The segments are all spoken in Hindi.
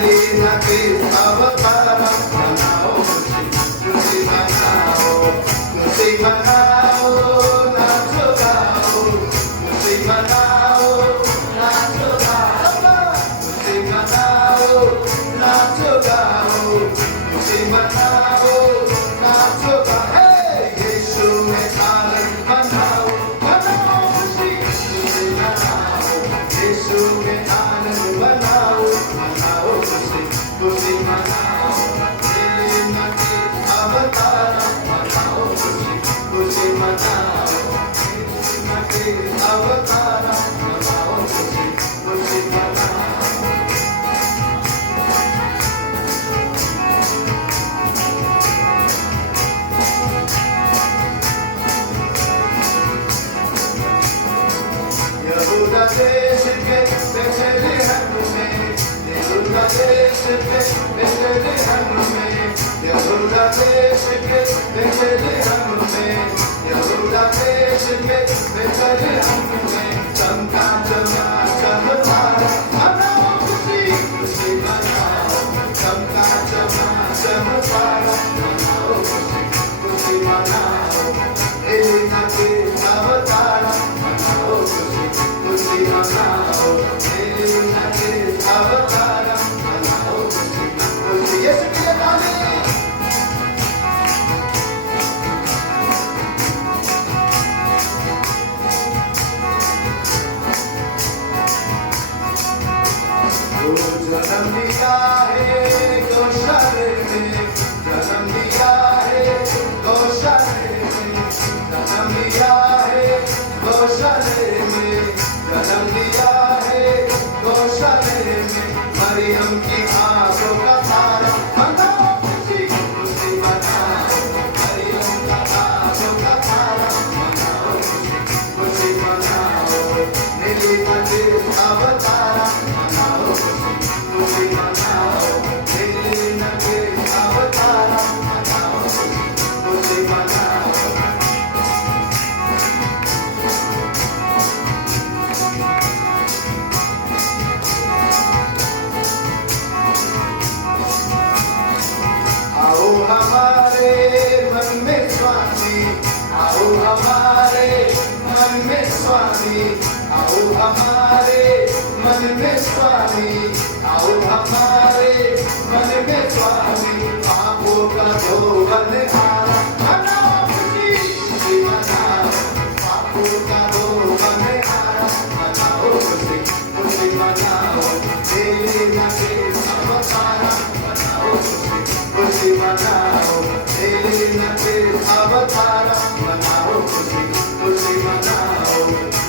एलिना के अवतार मनाओ, खुशी मनाओ, खुशी मनाओ, नाचो गाओ, खुशी मनाओ, नाचो गाओ, खुशी मनाओ, नाचो गाओ, खुशी मनाओ, नाचो गाओ। यीशु में आनंद मनाओ, मनाओ खुशी, खुशी मनाओ, यीशु में आनंद मनाओ, मनाओ खुशी, खुशी मनाओ, एलिना के अवतार मनाओ खुशी, खुशी मनाओ, एलिना के अवतार मनाओ खुशी, खुशी मनाओ। यहूदा देश के बेथलेहम में, यहूदा देश के बेथलेहम में, यहूदा देश के बेथलेहम में, यहूदा देश के बेथलेहम में, चमका चमत्कार मनाओ खुशी, खुशी मनाओ, चमका चमत्कार मनाओ खुशी, खुशी मनाओ, एलिना के अवतार मनाओ खुशी, खुशी मनाओ, एलिना के अवतार मनाओ खुशी, खुशी। यीशु के लिए ताली। जन्म दिया है गौशाले में, जन्म दिया है गौशाले में, जन्म दिया है गौशाले में, जन्म दिया है गौशाले में, मरियम की आंखों का तारा मनाओ खुशी, खुशी मनाओ, मरियम का आंखों का तारा मनाओ खुशी, खुशी मनाओ, एलिना के अवतार मनाओ खुशी, खुशी मनाओ, एलिना के अवतार मनाओ खुशी, खुशी मनाओ। आओ हमारे मन में स्वामी, आओ हमारे मन में स्वामी, आओ हमारे मन में स्वामी, आओ हमारे मन में स्वामी, पापों का धोवन हारा मनाओ खुशी, खुशी मनाओ, पापों का धोवन हारा मनाओ खुशी, खुशी मनाओ, एलिना के अवतार मनाओ खुशी, खुशी मनाओ, एलिना के अवतार मनाओ खुशी, खुशी मनाओ,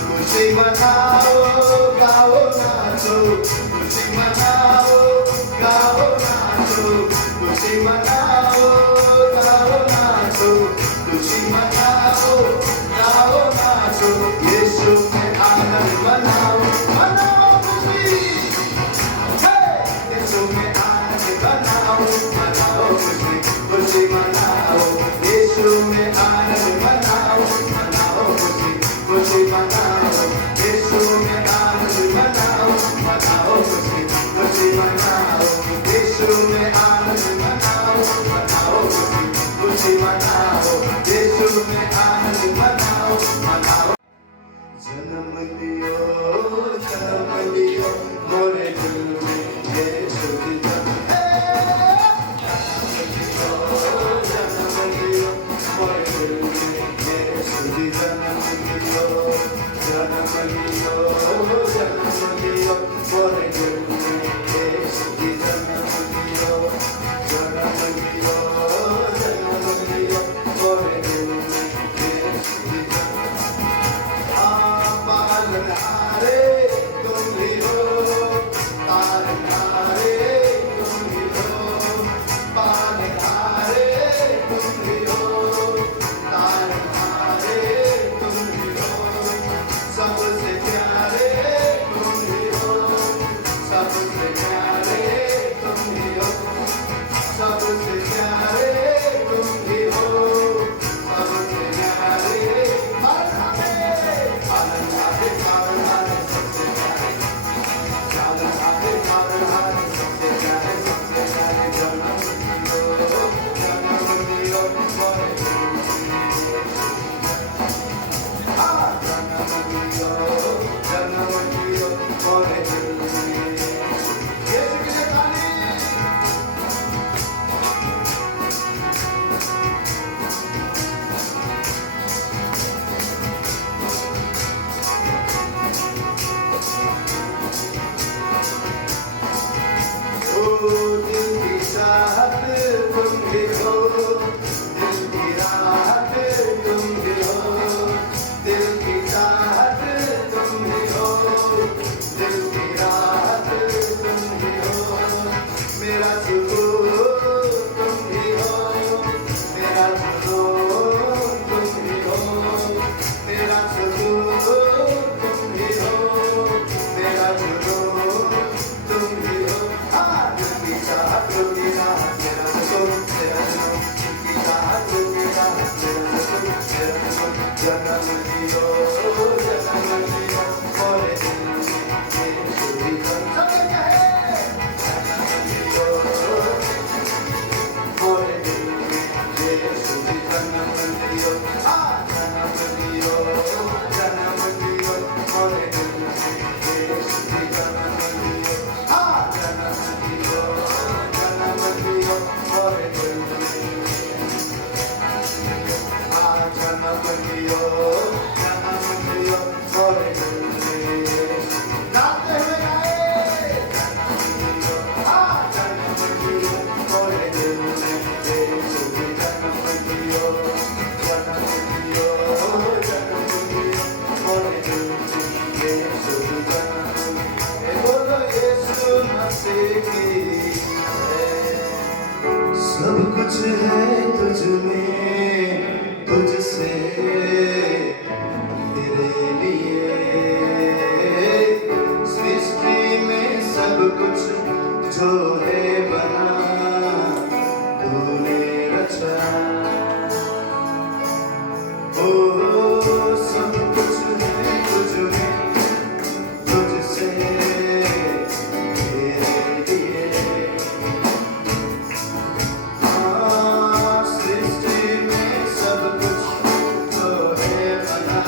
खुशी मनाओ, गाओ नाचो, खुशी मनाओ, गाओ नाचो, खुशी मनाओ, गाओ नाचो, खुशी मनाओ, गाओ नाचो, यीशु में आनंद मनाओ, मनाओ खुशी, यीशु में आनंद मनाओ, मनाओ खुशी, खुशी मनाओ, यीशु में आनंद मनाओ, मनाओ खुशी, खुशी मनाओ, यीशु में आनंद मनाओ, मनाओ खुशी, खुशी मनाओ, यीशु में आनंद मनाओ, मनाओ खुशी, खुशी मनाओ, यीशु में आनंद मनाओ, मनाओ। जन्म लियो मोरे दिल में यीशु की जन्म लियो मोरे दिल सब कुछ है तुझ में, तुझसे तेरे लिए। सृष्टि में सब कुछ जो है बना तूने रचा। ओ सब कुछ है तुझ में, तुझसे तेरे लिए। सृष्टि में सब कुछ जो है बना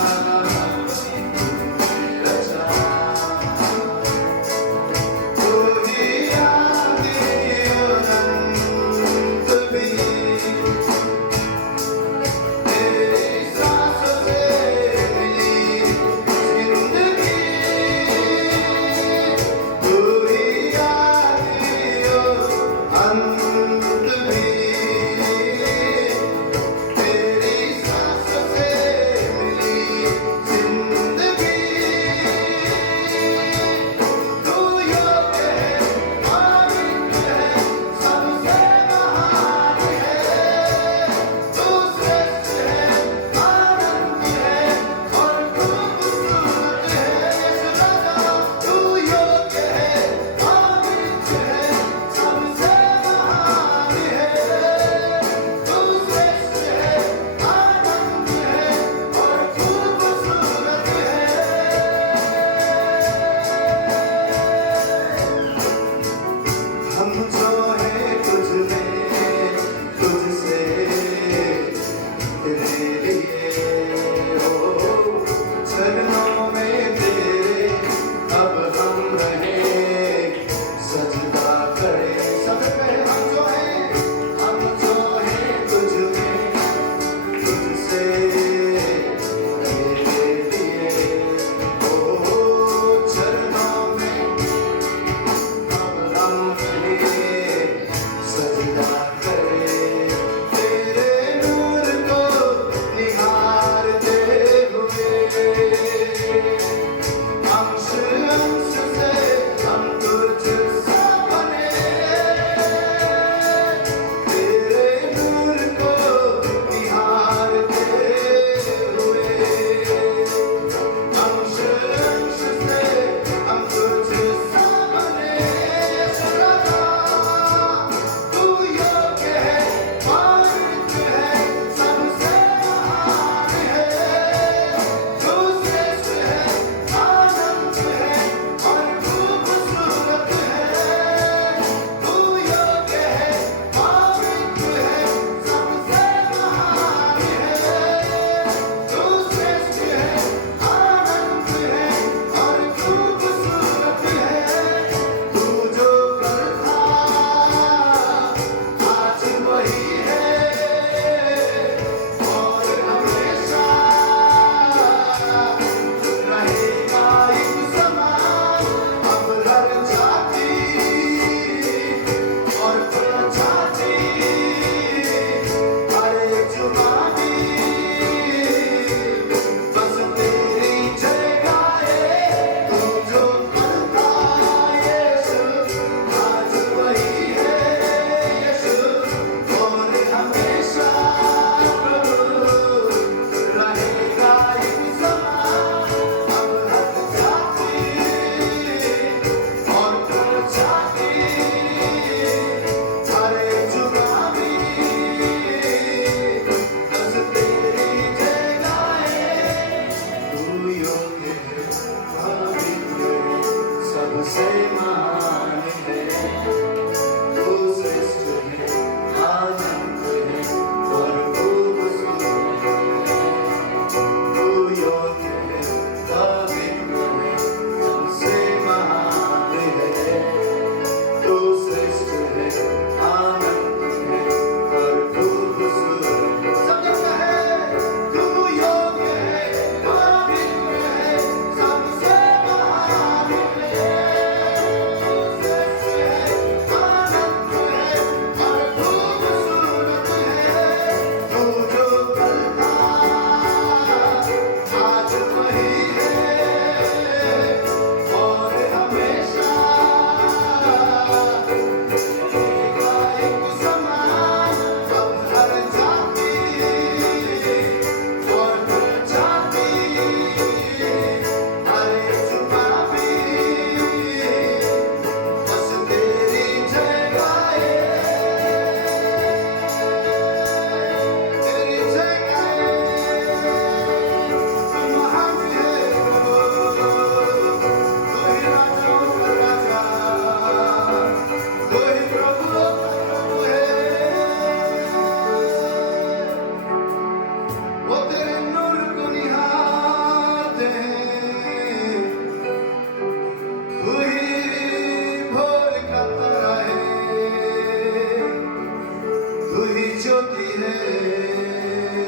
है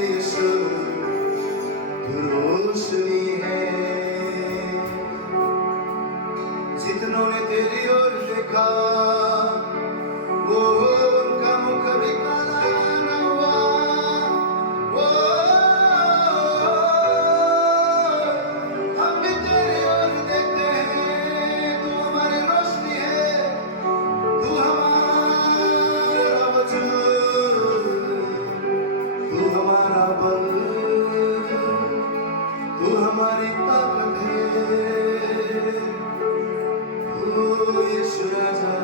यीशु, तू रोशनी है। जितनों ने तेरी ओर देखा वो उनका मुख भी काला न हुआ। वो हम भी तेरी ओर देखते हैं, तू हमारी रोशनी है, तू हमारा वजूद, तू हमारा बल, तू हमारी ताकत है। ओ यीशु राजा,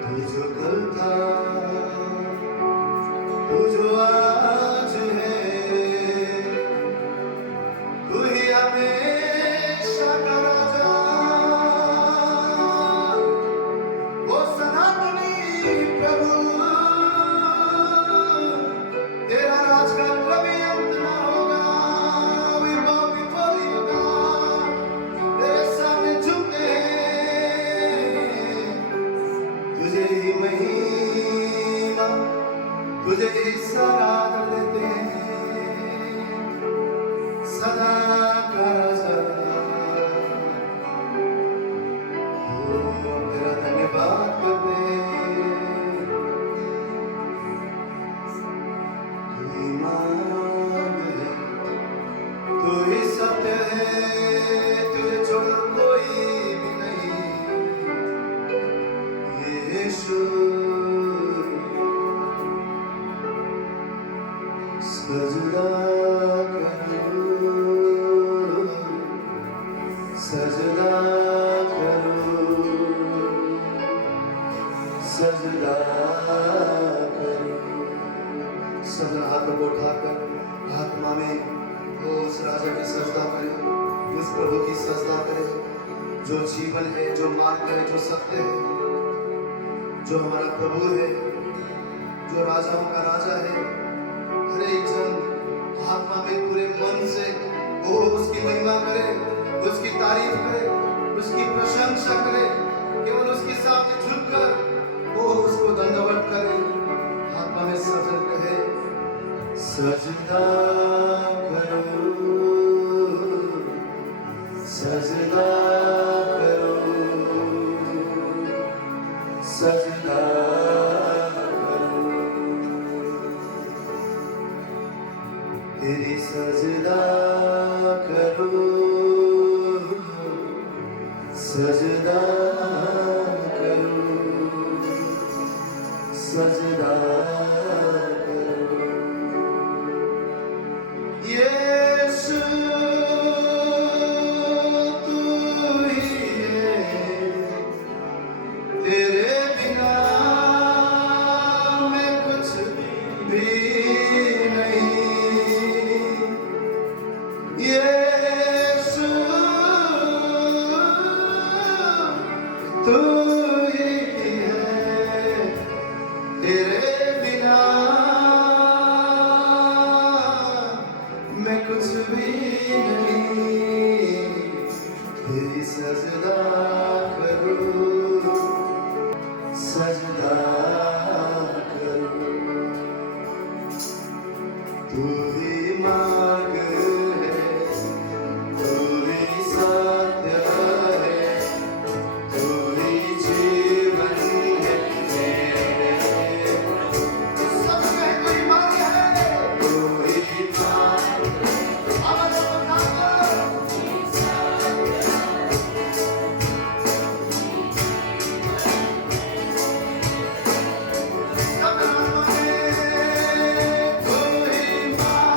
तू जो कल था, तू जो आज है, तू ही हमेशा का राजा। वो सनातनी प्रभु, तेरा राज का कभी अंत ना होगा। We bow before you God, तेरे सामने झुकते हैं, तुझे ही महिमा, तुझे ही सराहना देते हैं। सदा का राजा, तेरा धन्यवाद करते हैं। तू ही मार्ग है, तू ही सत्य है, तुझे छोड़ कोई भी नहीं। यीशु सजदा करो, सजदा करो, सजदा करो। सजदा हाथों को उठाकर आत्मा में उस राजा की सजदा करे, उस प्रभु की सजदा करे जो जीवन है, जो मार्ग है, जो सत्य है, जो हमारा प्रभु है, जो राजाओं का राजा है। हर एक जन आत्मा में पूरे मन से वो उसकी महिमा करे, उसकी तारीफ करे, उसकी प्रशंसा करे, केवल उसके सामने झुककर वो उसको दंडवत करे, आत्मा में सजद कहे, सजदा करो, सजदा करो, सजदा तेरी सजदा करो, सजदा करो, सजदा करो। यीशु तू ही है, तेरे बिना मैं कुछ भी नहीं। यीशु तू ही है, तेरे बिना मैं कुछ भी नहीं। तेरी सजदा करो, सजदा करो। तू ही मार्ग है, तू ही सत्य है, तू ही जीवन है मेरे। सब में कोई मार्ग है, तू ही मार्ग है। आवाज़ उठाकर सब में तू ही मार्ग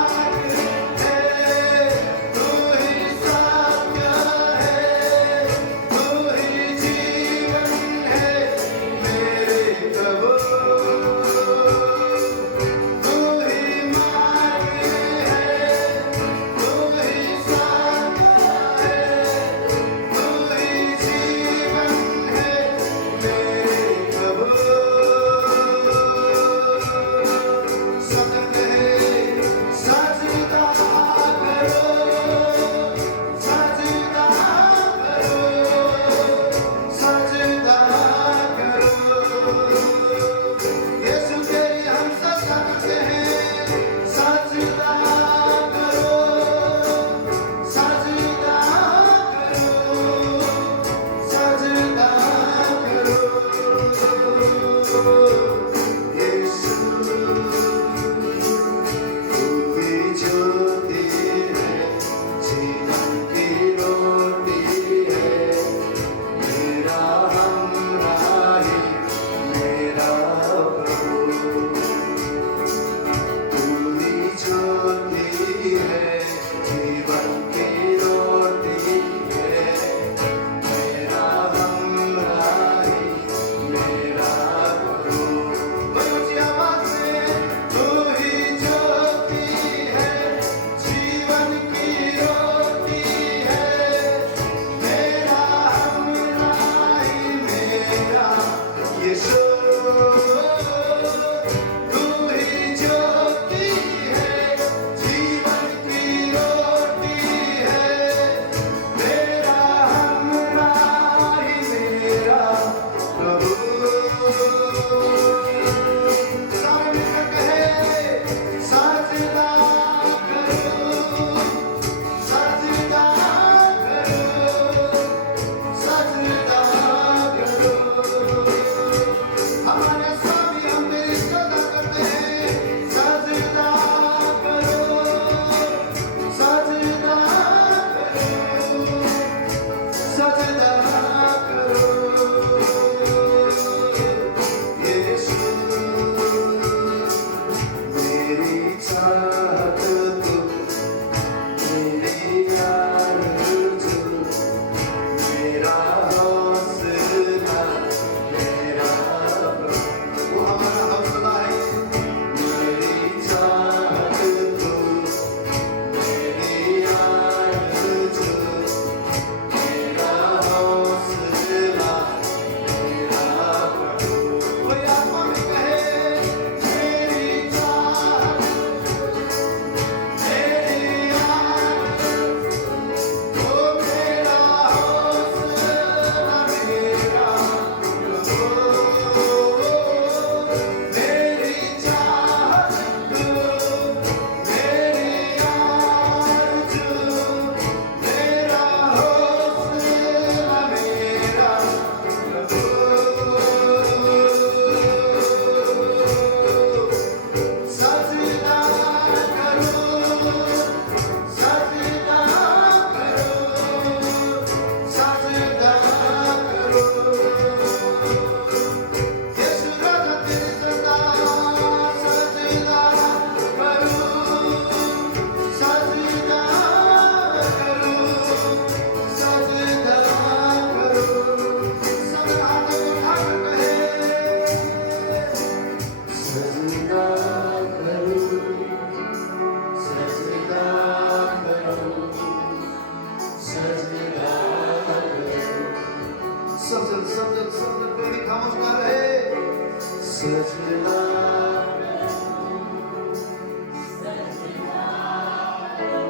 सजदा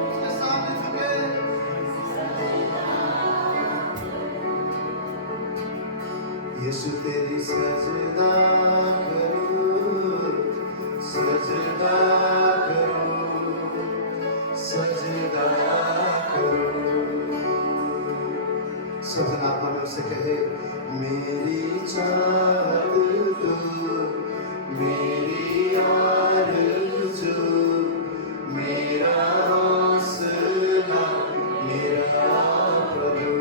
उसके सामने झुके। यीशु तेरी सजदा करूं, सजदा करूं, सजदा करूं। सब आत्मा में उससे कहे मेरी चाहत तू, मेरी आरज़ू, मेरा हौसला, मेरा प्रभु।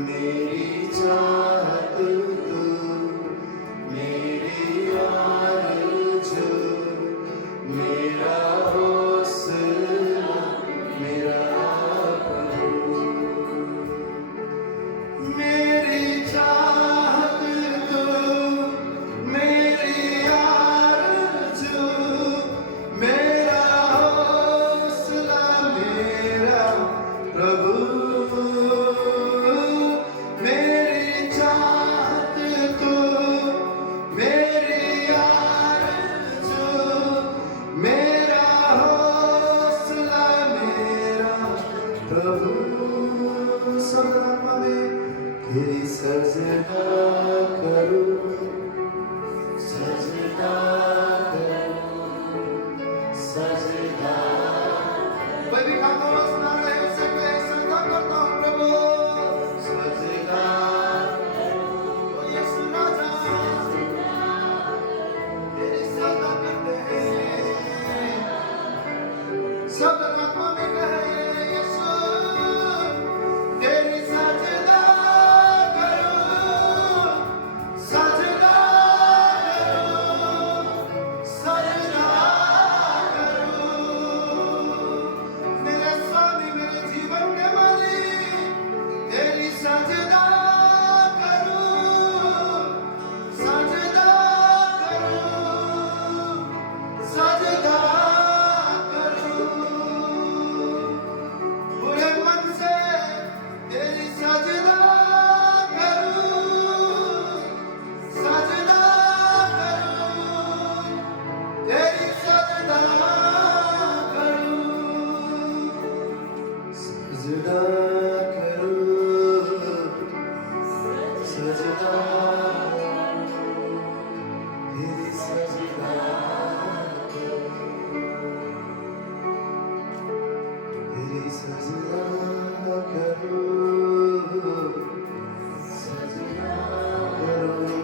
मेरी चाहत तू, मेरी आरज़ू, मेरा हौसला, मेरा प्रभु। मेरी चाहत तू, मेरी आरज़ू, मेरा हौसला, मेरा प्रभु। मेरी चाहत तू, मेरी आरज़ू, मेरा हौसला, मेरा प्रभु। सब आत्मा में तेरी सजदा करूं, सजदा करूं, सजदा। कोई भी खामोश ना रहे, उससे कहे सजदा करता हूं प्रभु, सजदा करूं। ये सुना जा तेरी सजदा करते हैं। सब आत्मा में कहे यीशु तेरी सजदा करूं, सजदा करूं, सजदा करूं। मेरे स्वामी मेरे जीवन के मालिक तेरी सजदा करूं, सजदा करूं, सजदा करूं। पूरे मन से तेरी सजदा करूं, सजदा करूं, तेरी सजदा करूं, सजदा करूं, सजदा तेरी सजदा तेरी सजदा करूं, सजदा करूं,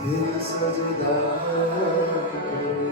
तेरी सजदा करूं।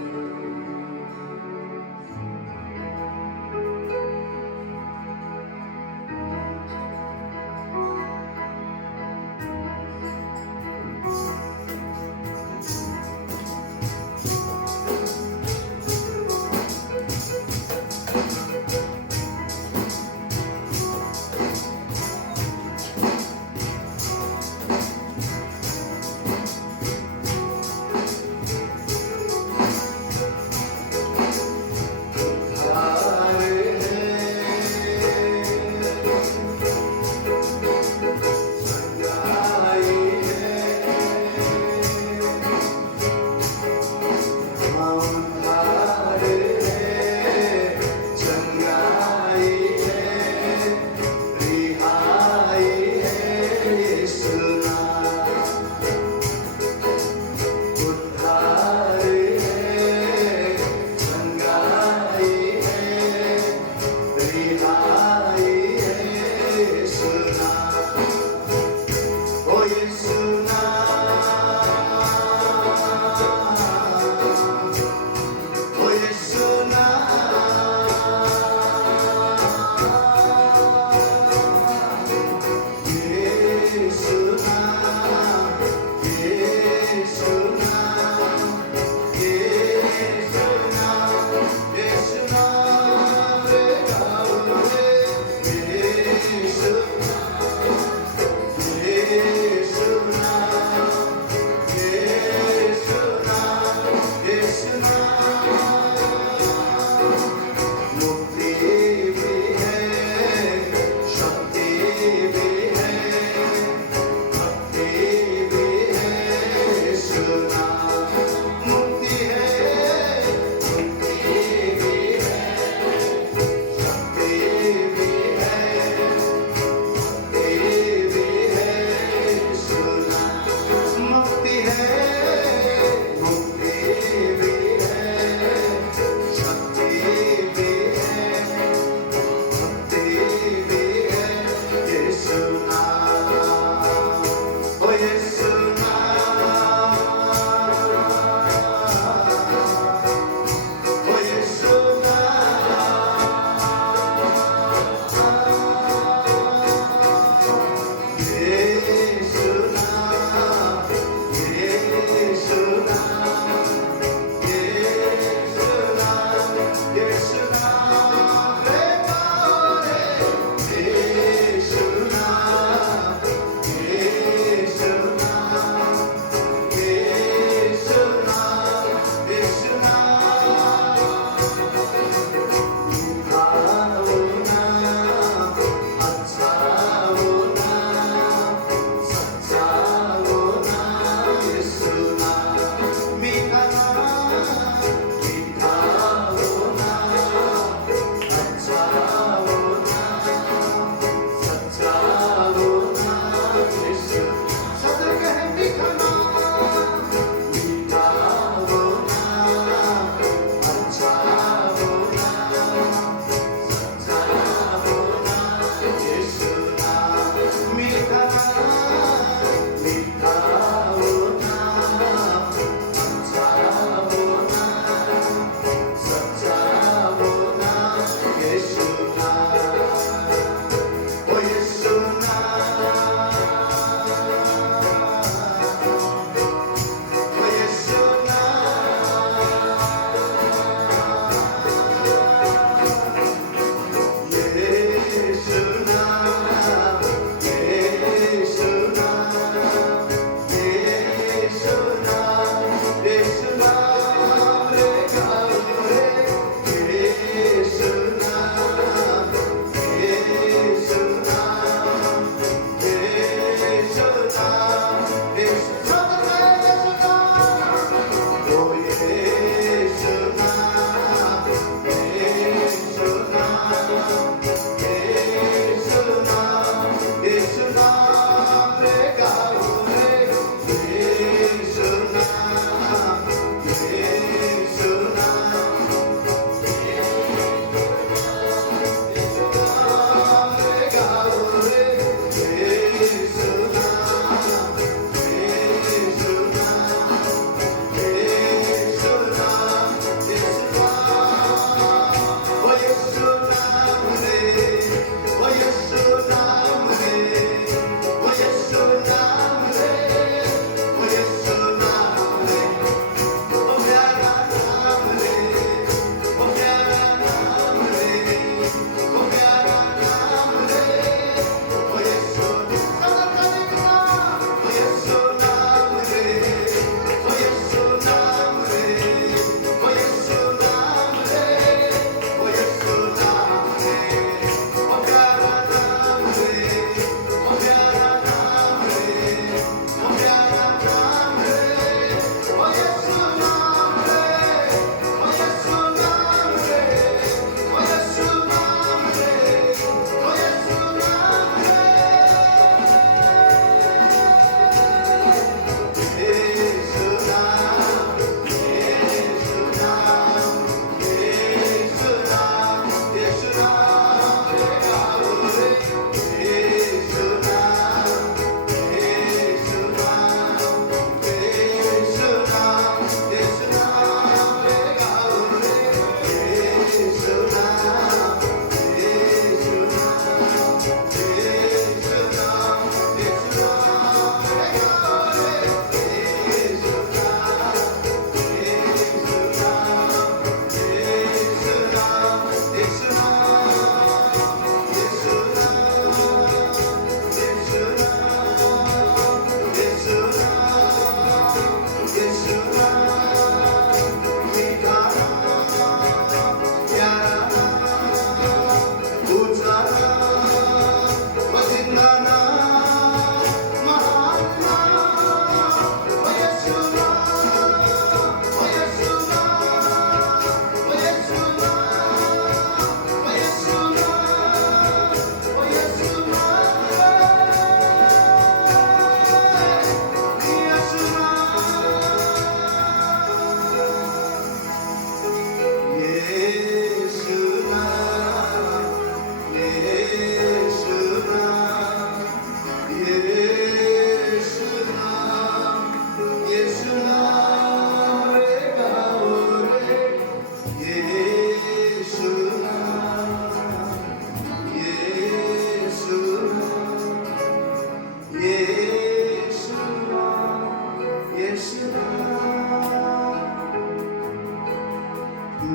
यीशु नाम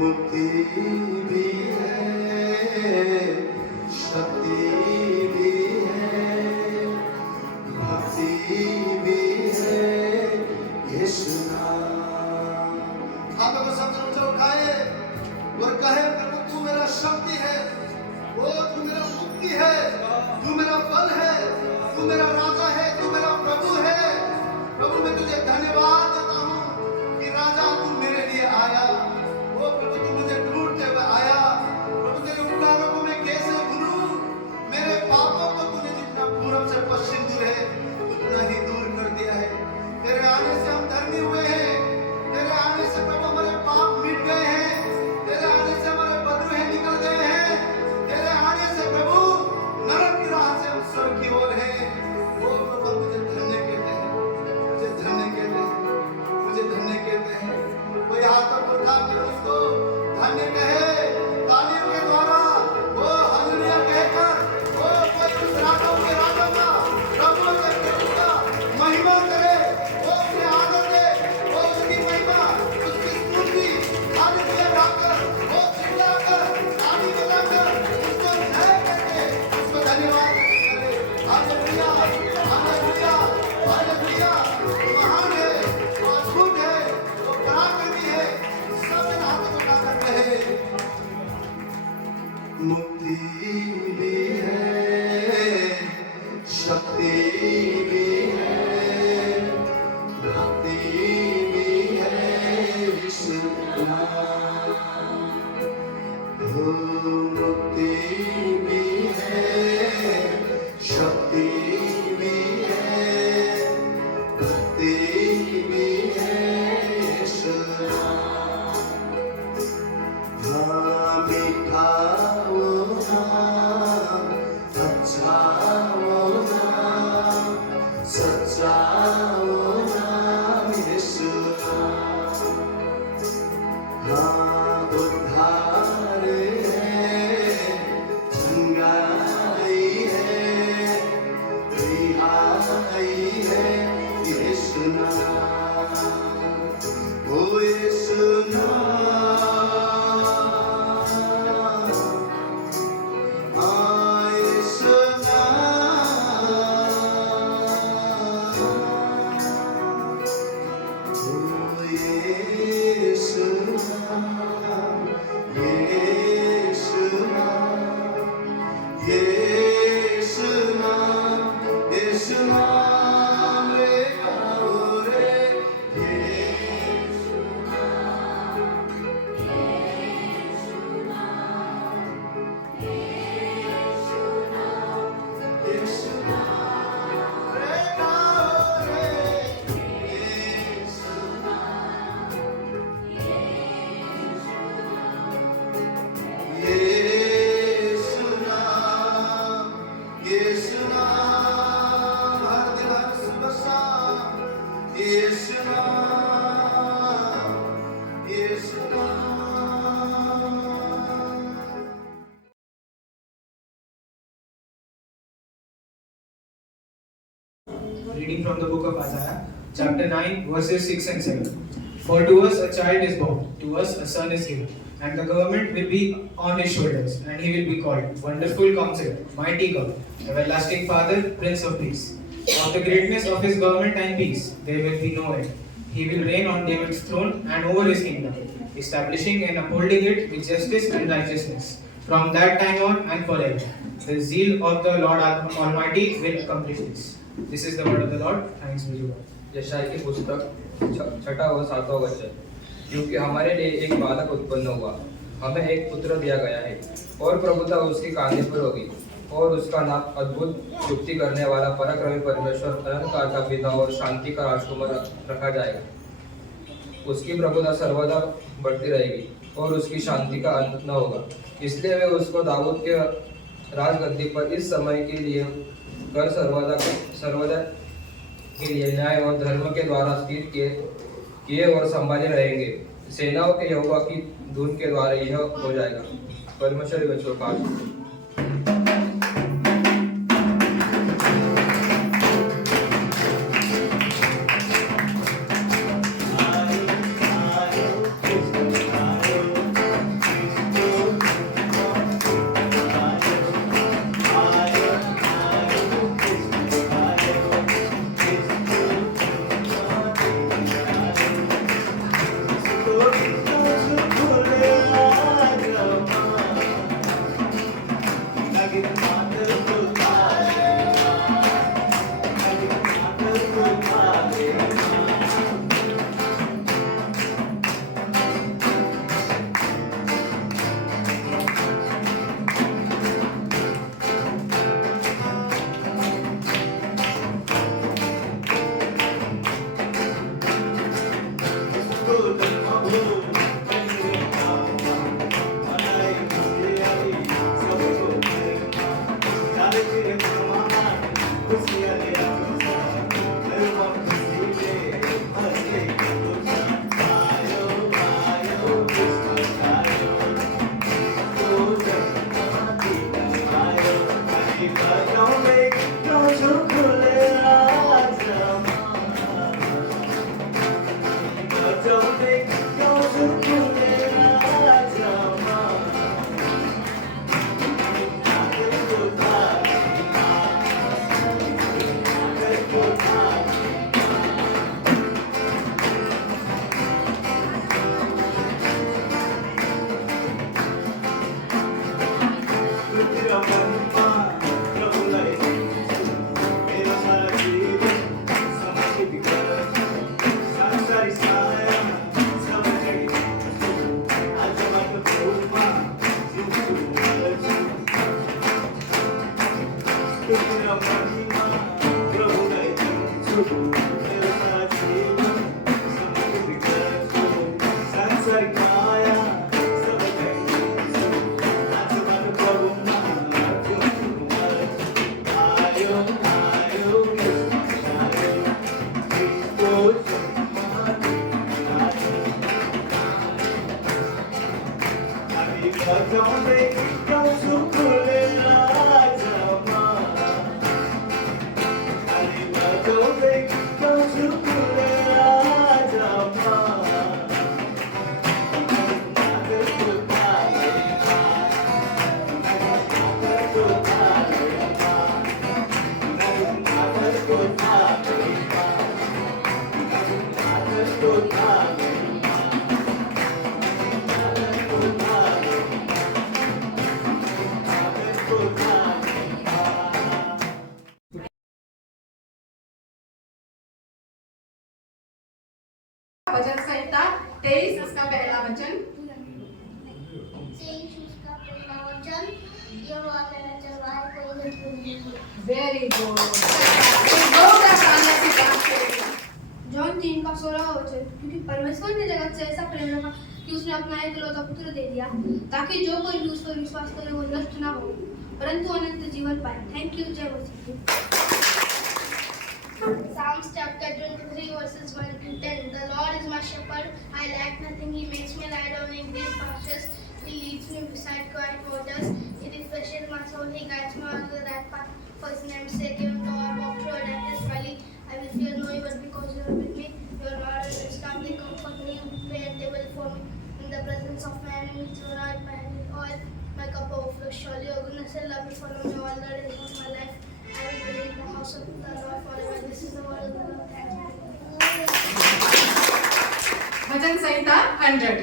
मुक्ति भी है, शक्ति भी है, भक्ति भी है, यीशु नाम। हाथों को सब ऊंचा उठाए और कहे प्रभु तू मेरा शक्ति है, वो तू मेरा मुक्ति है, तू मेरा बल है, तू मेरा राजा है, तू मेरा प्रभु है। प्रभु मैं तुझे धन्यवाद देता हूँ कि राजा तू मेरे लिए आया। वो प्रभु तू मुझे ढूंढते हुए आया। प्रभु तेरे उपकारों को मैं कैसे भूलूं? मेरे पापों को तूने जितना पूरब से पश्चिम दूर है उतना ही दूर कर दिया है। तेरे आने से हम धर्मी हुए हैं। तेरे आने से प्रभु हमारे पाप मिट गए हैं। तेरे आने से हमारे बदरूहे निकल गए हैं। तेरे आने से प्रभु नरक की राह से हम स्वर्ग की ओर हैं। वो प्रभु मुझे धन्य कहते हैं, मुझे धन्य कहते हैं, मुझे धन्य कहते हैं। कोई हाथ तक उठा कर उसको धन्य कहे तालियों के द्वारा, वो हालेलुया कहकर वो कोई उस राजाओं के राजा का, प्रभुओं के प्रभु का महिमा करे, वो उसने आदर दे, वो उसकी महिमा, उसकी स्तुति हालेलुया गाकर, वो चिल्लाकर, ताली बजाकर उसको जय करके उसको धन्यवाद करे। Hallelujah hallelujah hallelujah. महान है, वो अद्भुत है, वो पराक्रमी है। सब इन हाथों को उठाकर कहे मुक्ति भी है, शक्ति भी है, भक्ति भी है, यीशु नाम। मुक्ति भी है, शक्ति भी है, भक्ति भी है, यीशु नाम। हाँ मीठा वो नाम, अच्छा वो नाम, सच्चा वो नाम, यीशु नाम। हाँ उद्धार है, चंगाई है, रिहाई है, यीशु नाम। ओ यीशु नाम, हाँ यीशु नाम, ओ यीशु नाम, यीशु नाम, यीशु नाम, यीशु नाम रे गाओ रे, यीशु नाम, यीशु नाम, यीशु नाम, यीशु नाम रे गाओ रे, यीशु नाम, यीशु नाम, यीशु नाम, हर दिन हर सुबह शाम, यीशु नाम, यीशु नाम। Reading from the book of Isaiah, chapter 9, verses 6 and 7. For to us a child is born, to us a son is given, and the government will be on his shoulders, and he will be called Wonderful Counselor, Mighty God, Everlasting Father, Prince of Peace. Of the greatness of his government and peace there will be no end. He will reign on David's throne and over his kingdom, establishing and upholding it with justice and righteousness, from that time on and forever. The zeal of the Lord Almighty will accomplish this. This is the word of the Lord. Thanks be to God. यशायाह की पुस्तक छठा और सातवां वचन। क्योंकि हमारे लिए एक बालक उत्पन्न हुआ, हमें एक पुत्र दिया गया है, और प्रभुता उसके कांधे पर होगी, और उसका नाम अद्भुत युक्ति करने वाला, पराक्रमी परमेश्वर, अनंतकाल का पिता और शांति का राजकुमार रखा जाएगा। उसकी प्रभुता सर्वदा बढ़ती रहेगी और उसकी शांति का अंत न होगा। इसलिए वे उसको दाऊद के राजगद्दी पर इस समय के लिए कर सर्वदा के लिए न्याय और धर्म के द्वारा स्थिर किए और संभाले रहेंगे। सेनाओं के यहोवा की धुन के द्वारा यह हो जाएगा। परमेश्वर बच्चों का वचन संहिता 23 उसका पहला वचन। Very good. जॉन 3:16 वचन, क्योंकि परमेश्वर ने जगत से ऐसा प्रेम रखा कि उसने अपना एकलौता पुत्र दे दिया ताकि जो कोई उस पर विश्वास करे वो नष्ट ना हो परंतु अनंत जीवन पाए। Thank you. जय मसीह। Psalms chapter 23 verses 1 to 10. The Lord is my shepherd, I lack nothing. He makes me lie down in green pastures. He leads me beside quiet waters. He refreshes my soul. He guides me on the right path. For His name's sake, even though I walk through a darkness valley, I will fear no evil because You are with me. Your rod and Your staff, they comfort me. You prepare a table for me in the presence of my enemies. You anoint my head with oil. My cup overflows. Surely Your goodness and love will follow me all the days of my life. I will dwell in the house of the Lord forever. This is the word of the Lord. Thanks be. वचन संहिता 100।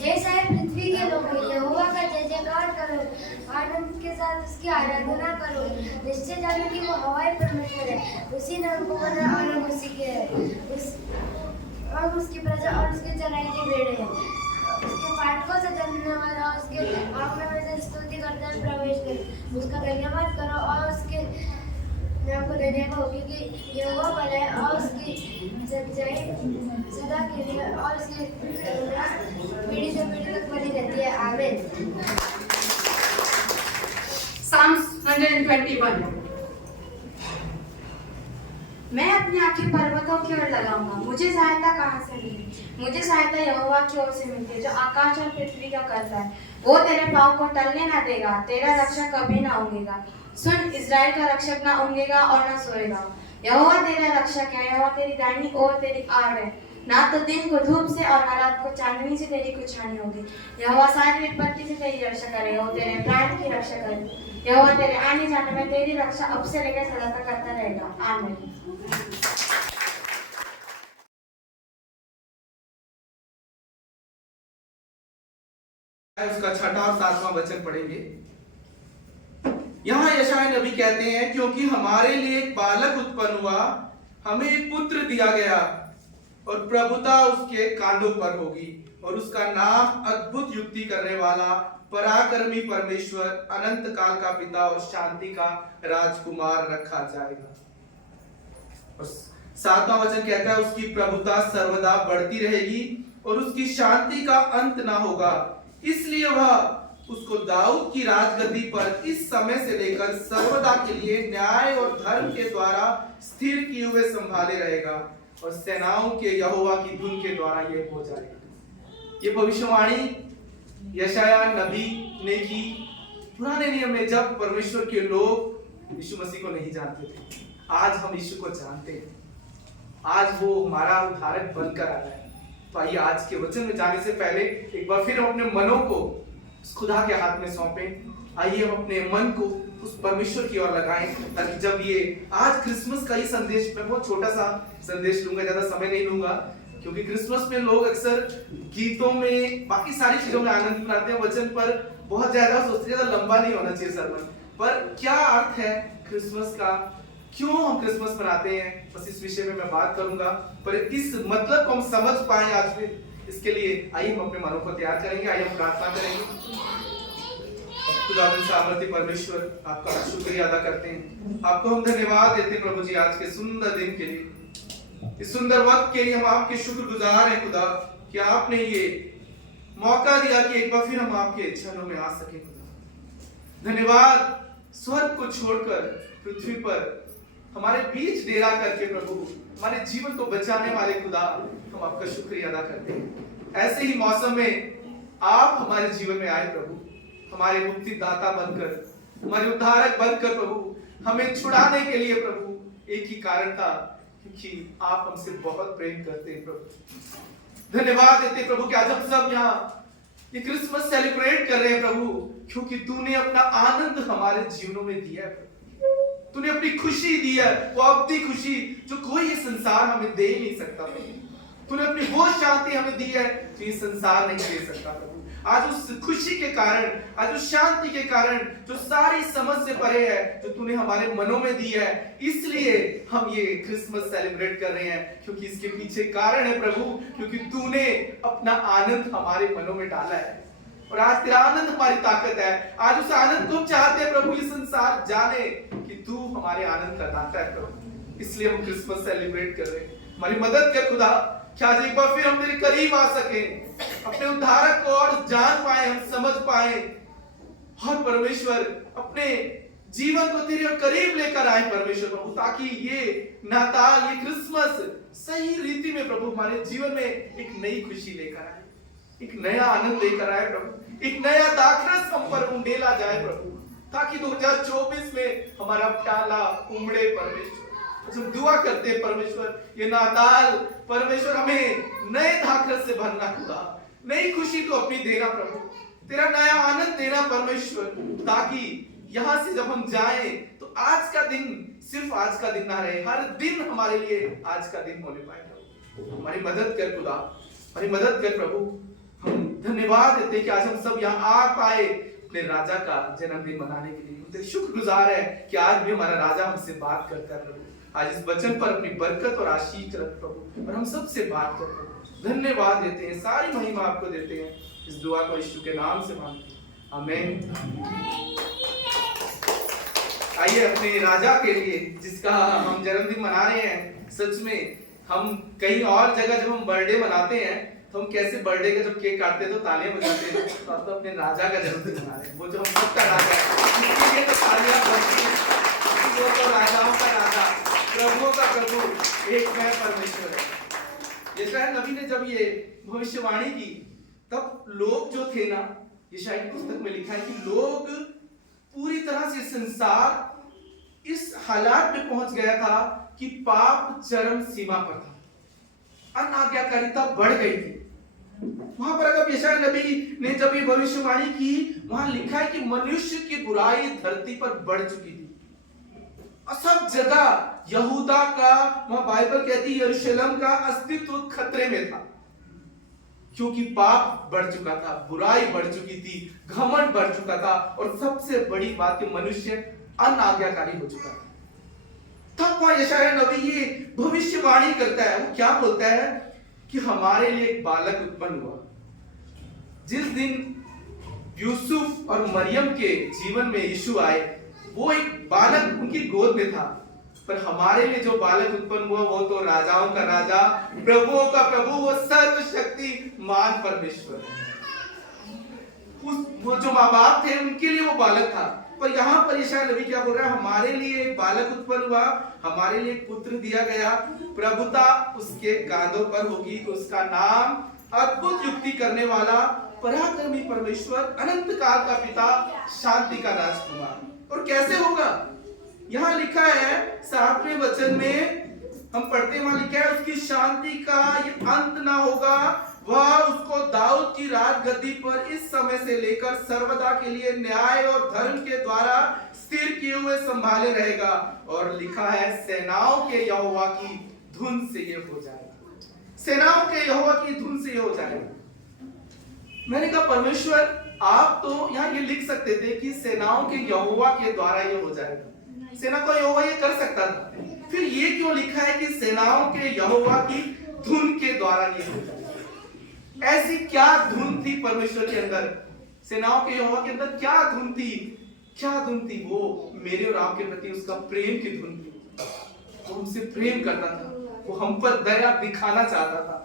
हे सारे पृथ्वी के लोगों, यहोवा का जय जयकार करो, आनंद के साथ उसकी आराधना करो। निश्चय जानो कि वो हवाई परमेश्वर है, उसी ने हमको बनाया और हम उसी के हैं। और उसकी प्रजा और उसके चराई के भेड़े हैं। उसके फाटकों से जन्मने वाला, उसके आंगनों में से स्तुति करते हुए प्रवेश करो। उसका धन्यवाद करो और उसके नाम को धन्यवाद हो, क्योंकि यहोवा भला है और उसकी सच्चाई सदा के लिए और उसकी करुणा पीढ़ी से पीढ़ी तक बनी रहती है। आमीन। Psalms 121। मैं अपनी आंखें पर्वतों की ओर लगाऊंगा, मुझे सहायता कहाँ से मिलेगी? मुझे सहायता यहोवा की ओर से मिलती है जो आकाश और पृथ्वी का करता है। वो तेरे पाँव को टलने न देगा, तेरा रक्षक कभी ना ऊँघेगा। सुन, इज़राइल का रक्षक ना ऊँघेगा और ना सोएगा। यहोवा तेरा रक्षक है, यहोवा तेरी दाहिनी ओर तेरी आड़ है। ना तो दिन को धूप से और ना रात को चांदनी से तेरी कुछ हानि होगी। यहोवा सारी विपत्ति से तेरी रक्षा करेगा, वो तेरे प्राण की रक्षा करेगा। यहोवा तेरे आने जाने में तेरी रक्षा अब से लेकर सदा तक करता रहेगा। आमीन। उसका 6वां और 7वां वचन पढ़ेंगे। यहाँ यशायाह नबी कहते हैं, क्योंकि हमारे लिए एक बालक उत्पन्न हुआ, हमें एक पुत्र दिया गया और प्रभुता उसके कांधों पर होगी और उसका नाम अद्भुत युक्ति करने वाला, पराक्रमी परमेश्वर, अनंत काल का पिता और शांति का राजकुमार रखा जाएगा। और 7वां वचन कहता है, उसकी प्रभुता सर्वदा बढ़ती रहेगी और उसकी शांति का अंत ना होगा। इसलिए वह उसको दाऊद की राजगद्दी पर इस समय से लेकर सर्वदा के लिए न्याय और धर्म के द्वारा स्थिर किए हुए संभाले रहेगा और सेनाओं के यहोवा की धुन के द्वारा ये हो जाएगा। ये भविष्यवाणी यशायाह नबी ने की पुराने नियम में, जब परमेश्वर के लोग यीशु मसीह को नहीं जानते थे। आज हम यीशु को जानते हैं, आज वो हमारा उद्धारक बनकर आया है। तो आइए आज के वचन में जाने से पहले एक बार फिर हम अपने मनों को खुदा के हाथ में सौंपें। आइए हम अपने मन को उस परमेश्वर की ओर लगाएं, ताकि जब ये आज क्रिसमस का ही संदेश, मैं बहुत छोटा सा संदेश लूंगा, ज्यादा समय नहीं लूंगा, क्योंकि क्रिसमस में लोग अक्सर गीतों में, बाकी सारी चीजों में आनंद मनाते हैं, वचन पर बहुत ज्यादा सोचते हैं, ज्यादा लंबा नहीं होना चाहिए सरमन। पर क्या अर्थ है क्रिसमस का, क्यों हम क्रिसमस मनाते हैं, बस इस विषय में मैं बात करूंगा। पर इस मतलब को हम समझ पाए आज में, इसके लिए आइए हम अपने मनों को तैयार करेंगे। आइए हम प्रार्थना करेंगे। खुदावंद सामर्थ्य परमेश्वर, आपका शुक्रिया अदा करते हैं, आपको हम धन्यवाद देते हैं प्रभु जी, आज के सुंदर दिन के लिए, इस सुंदर वक्त के लिए हम आपके शुक्रगुजार हैं खुदा, कि आपने ये मौका दिया कि एक बार फिर हम आपके चरणों में आ सके। खुदा धन्यवाद, स्वर्ग को छोड़कर पृथ्वी पर हमारे बीच डेरा करके प्रभु हमारे जीवन को बचाने वाले खुदा, हम आपका शुक्रिया अदा करते हैं। ऐसे ही मौसम में आप हमारे जीवन में आए प्रभु, हमारे मुक्तिदाता बनकर, हमारे उद्धारक बनकर प्रभु, हमें छुड़ाने के लिए प्रभु एक ही कारण था, क्योंकि आप हमसे बहुत प्रेम करते हैं प्रभु। धन्यवाद देते प्रभु कि आज हम सब यहाँ ये क्रिसमस सेलिब्रेट कर रहे हैं प्रभु, क्योंकि तूने अपना आनंद हमारे जीवनों में दिया है प्रभु। तूने अपनी खुशी दी है, वो अपनी खुशी जो कोई ये संसार हमें दे ही नहीं सकता प्रभु। तूने अपनी वो शांति हमें दी है जो ये संसार नहीं दे सकता प्रभु। आज उस खुशी के कारण, आज उस शांति के कारण जो सारी समझ से परे है, जो तूने हमारे मनों में दी है, इसलिए हम ये क्रिसमस सेलिब्रेट कर रहे हैं, क्योंकि इसके पीछे कारण है प्रभु, क्योंकि तूने अपना आनंद हमारे मनों में डाला है। और आज तेरा आनंद हमारी ताकत है। आज उस आनंद को हम चाहते हैं प्रभु, ये संसार जाने कि तू हमारे आनंद का दाता है प्रभु। इसलिए हम क्रिसमस सेलिब्रेट कर रहे हैं। हमारी मदद कर खुदा, क्या आज एक बार फिर हम तेरे करीब आ सके, अपने उद्धारक को और जान पाए, हम समझ पाए, और परमेश्वर अपने जीवन को तेरे और करीब लेकर आए परमेश्वर प्रभु, ताकि ये नाताल, ये क्रिसमस सही रीति में प्रभु हमारे जीवन में एक नई खुशी लेकर आए, एक नया आनंद लेकर आए प्रभु, एक नया दाखरस हम पर उंडेला जाए प्रभु, ताकि 2024 में हमारा प्याला उमड़े परमेश्वर। हम दुआ करते हैं परमेश्वर, ये नाताल परमेश्वर हमें नए दाखरस से भरना खुदा, नई खुशी को अपनी देना प्रभु, तेरा नया आनंद देना परमेश्वर, ताकि यहां से जब हम जाएं तो आज का दिन सिर्फ आज का दिन ना रहे, हर दिन हमारे लिए आज का दिन होने पाए प्रभु। हमारी मदद कर खुदा, हमारी मदद कर प्रभु। हम धन्यवाद देते हैं कि आज हम सब यहाँ आ पाए अपने राजा का जन्मदिन मनाने के लिए। तेरे शुक्रगुजार है कि आज भी हमारा राजा हमसे बात करता है प्रभु। आज इस वचन पर अपनी बरकत और आशीष रख प्रभु, और हम सबसे बात कर प्रभु। धन्यवाद देते हैं, सारी महिमा आपको देते हैं। इस दुआ को यीशु के नाम से मांगते हैं, आमीन। आइए अपने राजा के लिए, जिसका हम जन्मदिन मना रहे हैं, सच में हम कहीं और जगह जब हम बर्थडे मनाते हैं तो हम कैसे बर्थडे का जब केक काटते हैं तो तालियां बजाते हैं, तो अब तो अपने राजा का जन्मदिन मना रहे हैं, वो जो हम सबका राजा है, इसके लिए तो तालियां बजती हैं। वो तो राजाओं का राजा, प्रभुओं का प्रभु, एक मैं परमेश्वर है। यशायाह नबी ने जब ये भविष्यवाणी की, तब लोग जो थे ना, यशायाह की पुस्तक में लिखा है कि लोग पूरी तरह से संसार इस हालात में पहुंच गया था कि पाप चरम सीमा पर था, अनाज्ञाकारिता बढ़ गई थी। वहां पर अगर यशायाह नबी ने जब ये भविष्यवाणी की, वहां लिखा है कि मनुष्य की बुराई धरती पर बढ़ चुकी थी, और सब जगह यहूदा का, वहां बाइबल कहती है यरूशलेम का अस्तित्व खतरे में था, क्योंकि पाप बढ़ चुका था, बुराई बढ़ चुकी थी, घमंड बढ़ चुका था, और सबसे बड़ी बात कि मनुष्य अनाज्ञाकारी हो चुका था। तब वहां यशायाह नबी ये भविष्यवाणी करता है। वो क्या बोलता है कि हमारे लिए एक बालक उत्पन्न हुआ। जिस दिन यूसुफ और मरियम के जीवन में यीशु आए, वो एक बालक उनकी गोद में था, पर हमारे लिए जो बालक उत्पन्न हुआ वो तो राजाओं का राजा, प्रभुओं का प्रभु, वो सर्वशक्तिमान परमेश्वर है। वो जो माँ बाप थे उनके लिए वो बालक था, पर यहाँ पर यशायाह नबी क्या बोल रहा है, हमारे लिए एक बालक उत्पन्न हुआ, हमारे लिए एक पुत्र दिया गया, प्रभुता उसके कांधों पर होगी, उसका नाम अद्भुत युक्ति करने वाला, पराक्रमी परमेश्वर, अनंत काल का पिता, शांति का राजकुमार। और कैसे होगा, यहाँ लिखा है 7वें वचन में हम पढ़ते हैं, वहां लिखा है उसकी शांति का ये अंत ना होगा, वह उसको दाऊद की राजगद्दी पर इस समय से लेकर सर्वदा के लिए न्याय और धर्म के द्वारा स्थिर किए हुए संभाले रहेगा। और लिखा है सेनाओं के यहोवा की धुन से ये हो जाएगा, सेनाओं के यहोवा की धुन से ये हो जाएगा। मैंने कहा परमेश्वर, आप तो यहाँ ये लिख सकते थे कि सेनाओं के यहोवा के द्वारा ये हो जाएगा, सेना को यहोवा ये कर सकता था, फिर ये क्यों लिखा है कि सेनाओं के यहोवा की धुन के द्वारा ये हो जाएगा? ऐसी क्या धुन थी परमेश्वर के अंदर, सेनाओं के यहोवा के अंदर क्या धुन थी? क्या धुन थी? वो मेरे और आपके प्रति उसका प्रेम की धुन थी। वो हमसे प्रेम करता था, वो हम पर दया दिखाना चाहता था।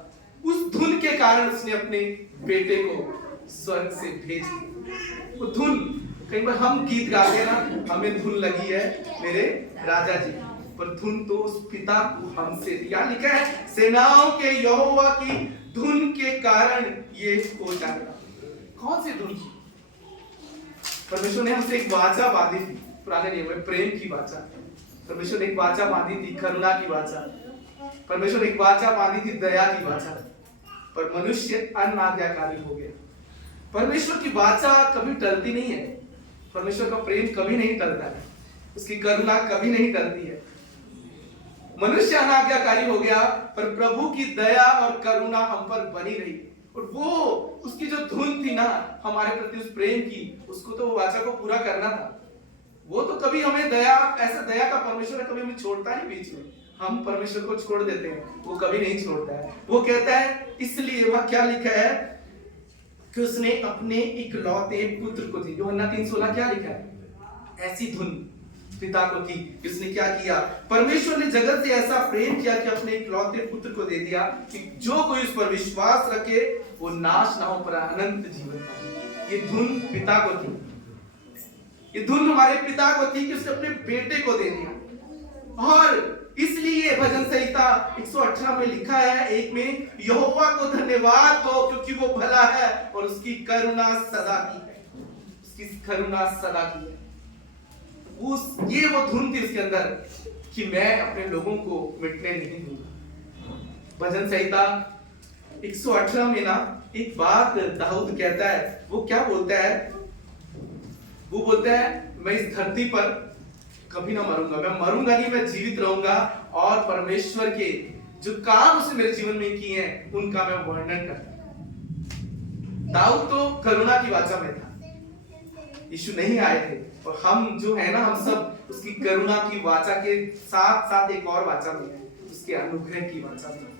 उस धुन के कारण उसने अपने बेटे को स्वर्ग से भेज दिया। वो धुन, कई बार हम गीत गाते हैं ना, हमें धुन लगी है मेरे राजा जी, पर धुन तो उस पिता को हमसे थी। यहाँ लिखा है सेनाओं के यहोवा की धुन के कारण ये हो जाएगा। कौन सी धुन? परमेश्वर ने हमसे एक वाचा बांधी थी पुराने नियम में, प्रेम की वाचा। परमेश्वर ने एक वाचा बांधी थी करुणा की वाचा। परमेश्वर ने एक वाचा बांधी थी दया की वाचा। पर मनुष्य अनाज्ञाकारी हो गया। परमेश्वर की वाचा कभी टलती नहीं है। परमेश्वर का प्रेम कभी नहीं टलता है, उसकी करुणा कभी नहीं टलती है। मनुष्य अनाज्ञाकारी हो गया, पर प्रभु की दया और करुणा हम पर बनी रही। और वो उसकी जो धुन थी ना हमारे प्रति उस प्रेम की, उसको तो वो वाचा को पूरा करना था। वो तो कभी हमें दया, ऐसा दया का परमेश्वर कभी हमें छोड़ता नहीं बीच में। हम परमेश्वर को छोड़ देते हैं, वो कभी नहीं छोड़ता है। वो कहता है, इसलिए वह क्या लिखा है कि उसने अपने इकलौते पुत्र को दी। यूहन्ना 3:16 क्या लिखा है? ऐसी धुन पिता को थी कि उसने क्या किया, परमेश्वर ने जगत से ऐसा प्रेम किया कि अपने इकलौते पुत्र को दे दिया कि जो कोई उस पर विश्वास रखे वो नाश ना हो पर अनंत जीवन पाए। ये धुन पिता को थी, ये धुन हमारे पिता को थी कि उसने अपने बेटे को दे दिया। और इसलिए भजन संहिता 118 में लिखा है, एक में, यहोवा को धन्यवाद हो क्योंकि वो भला है और उसकी करुणा सदा की है। उसकी करुणा सदा की है। ये वो धुन थी उसके अंदर कि मैं अपने लोगों को मिटने नहीं दूंगा। भजन संहिता 118 में ना एक बात दाऊद कहता है। वो क्या बोलता है? वो बोलता है, मैं इस धरती पर कभी ना मरूंगा, मैं मरूंगा नहीं, मैं जीवित रहूंगा और परमेश्वर के जो काम उसने मेरे जीवन में किए हैं उनका मैं वर्णन करता। दाऊद तो करुणा की वाचा में था, यीशु नहीं आए थे, और हम जो है ना, हम सब उसकी करुणा की वाचा के साथ साथ एक और वाचा में है, उसके अनुग्रह की वाचा में।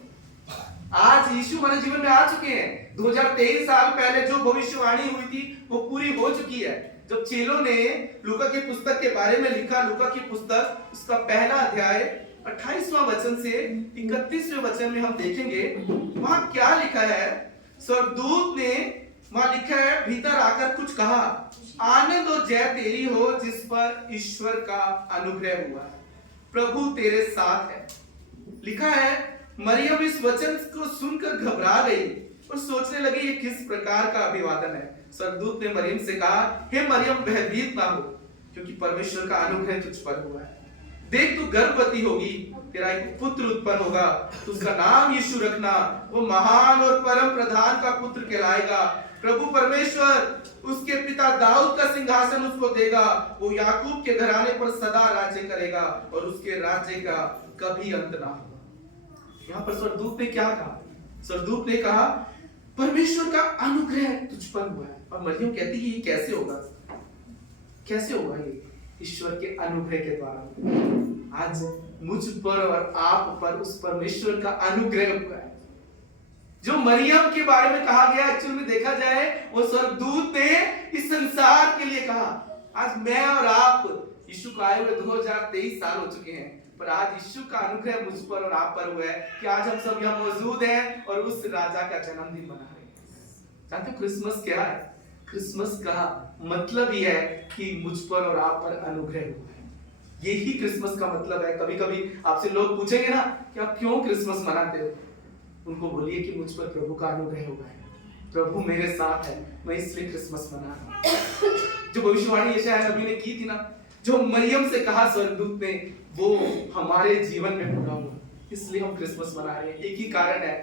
आज यीशु हमारे जीवन में आ चुके हैं। 2023 साल पहले जो भविष्यवाणी हुई थी वो पूरी हो चुकी है। जब चेलों ने लूका की पुस्तक के बारे में लिखा, लूका की पुस्तक उसका पहला अध्याय 28वां वचन से 31वें वचन में हम देखेंगे, वहां क्या लिखा है। स्वर्गदूत ने वहां लिखा है, भीतर आकर कुछ कहा, आनंद और जय तेरी हो जिस पर ईश्वर का अनुग्रह हुआ है, प्रभु तेरे साथ है। लिखा है, मरियम इस वचन को सुनकर घबरा गई और सोचने लगी ये किस प्रकार का अभिवादन है। स्वर्गदूत ने मरियम से कहा, हे मरियम, भयभीत ना हो, क्योंकि परमेश्वर का अनुग्रह तुझ पर हुआ है। देख, तू गर्भवती होगी, तेरा एक पुत्र उत्पन्न होगा, तो उसका नाम यीशु रखना। वो महान और परम प्रधान का पुत्र कहलाएगा। प्रभु परमेश्वर उसके पिता दाऊद का सिंहासन उसको देगा। वो याकूब के घराने पर सदा राज्य करेगा और उसके राज्य का कभी अंत ना होगा। यहाँ पर स्वर्गदूत ने क्या कहा? स्वर्गदूत ने कहा, परमेश्वर का अनुग्रह तुझ पर हुआ है। और मरियम कहती है, ये कैसे होगा? कैसे होगा ये? ईश्वर के अनुग्रह के द्वारा। आज मुझ पर और आप पर उस परमेश्वर का अनुग्रह हुआ है। जो मरियम के बारे में कहा गया, एक्चुअली में देखा जाए वो स्वर्गदूत ने इस संसार के लिए कहा। आज मैं और आप यीशु को आए हुए 2023 साल हो चुके हैं, पर आज यीशु का अनुग्रह मुझ पर और आप पर हुआ है कि आज हम सब यहाँ मौजूद हैं और उस राजा का जन्मदिन मना रहे हैं। जानते हो क्रिसमस क्या है? क्रिसमस का मतलब ये है कि मुझ पर और आप पर अनुग्रह हुआ है। यही क्रिसमस का मतलब है। कभी कभी आपसे लोग पूछेंगे ना कि आप क्यों क्रिसमस मनाते हो, उनको बोलिए कि मुझ पर प्रभु का अनुग्रह हुआ है, प्रभु मेरे साथ है, मैं इसलिए क्रिसमस मना रहा हूं। जो भविष्यवाणी यशायाह नबी ने की थी ना, जो मरियम से कहा स्वर्गदूत ने, वो हमारे जीवन में पूरा हुआ, इसलिए हम क्रिसमस मना रहे हैं। एक ही कारण है,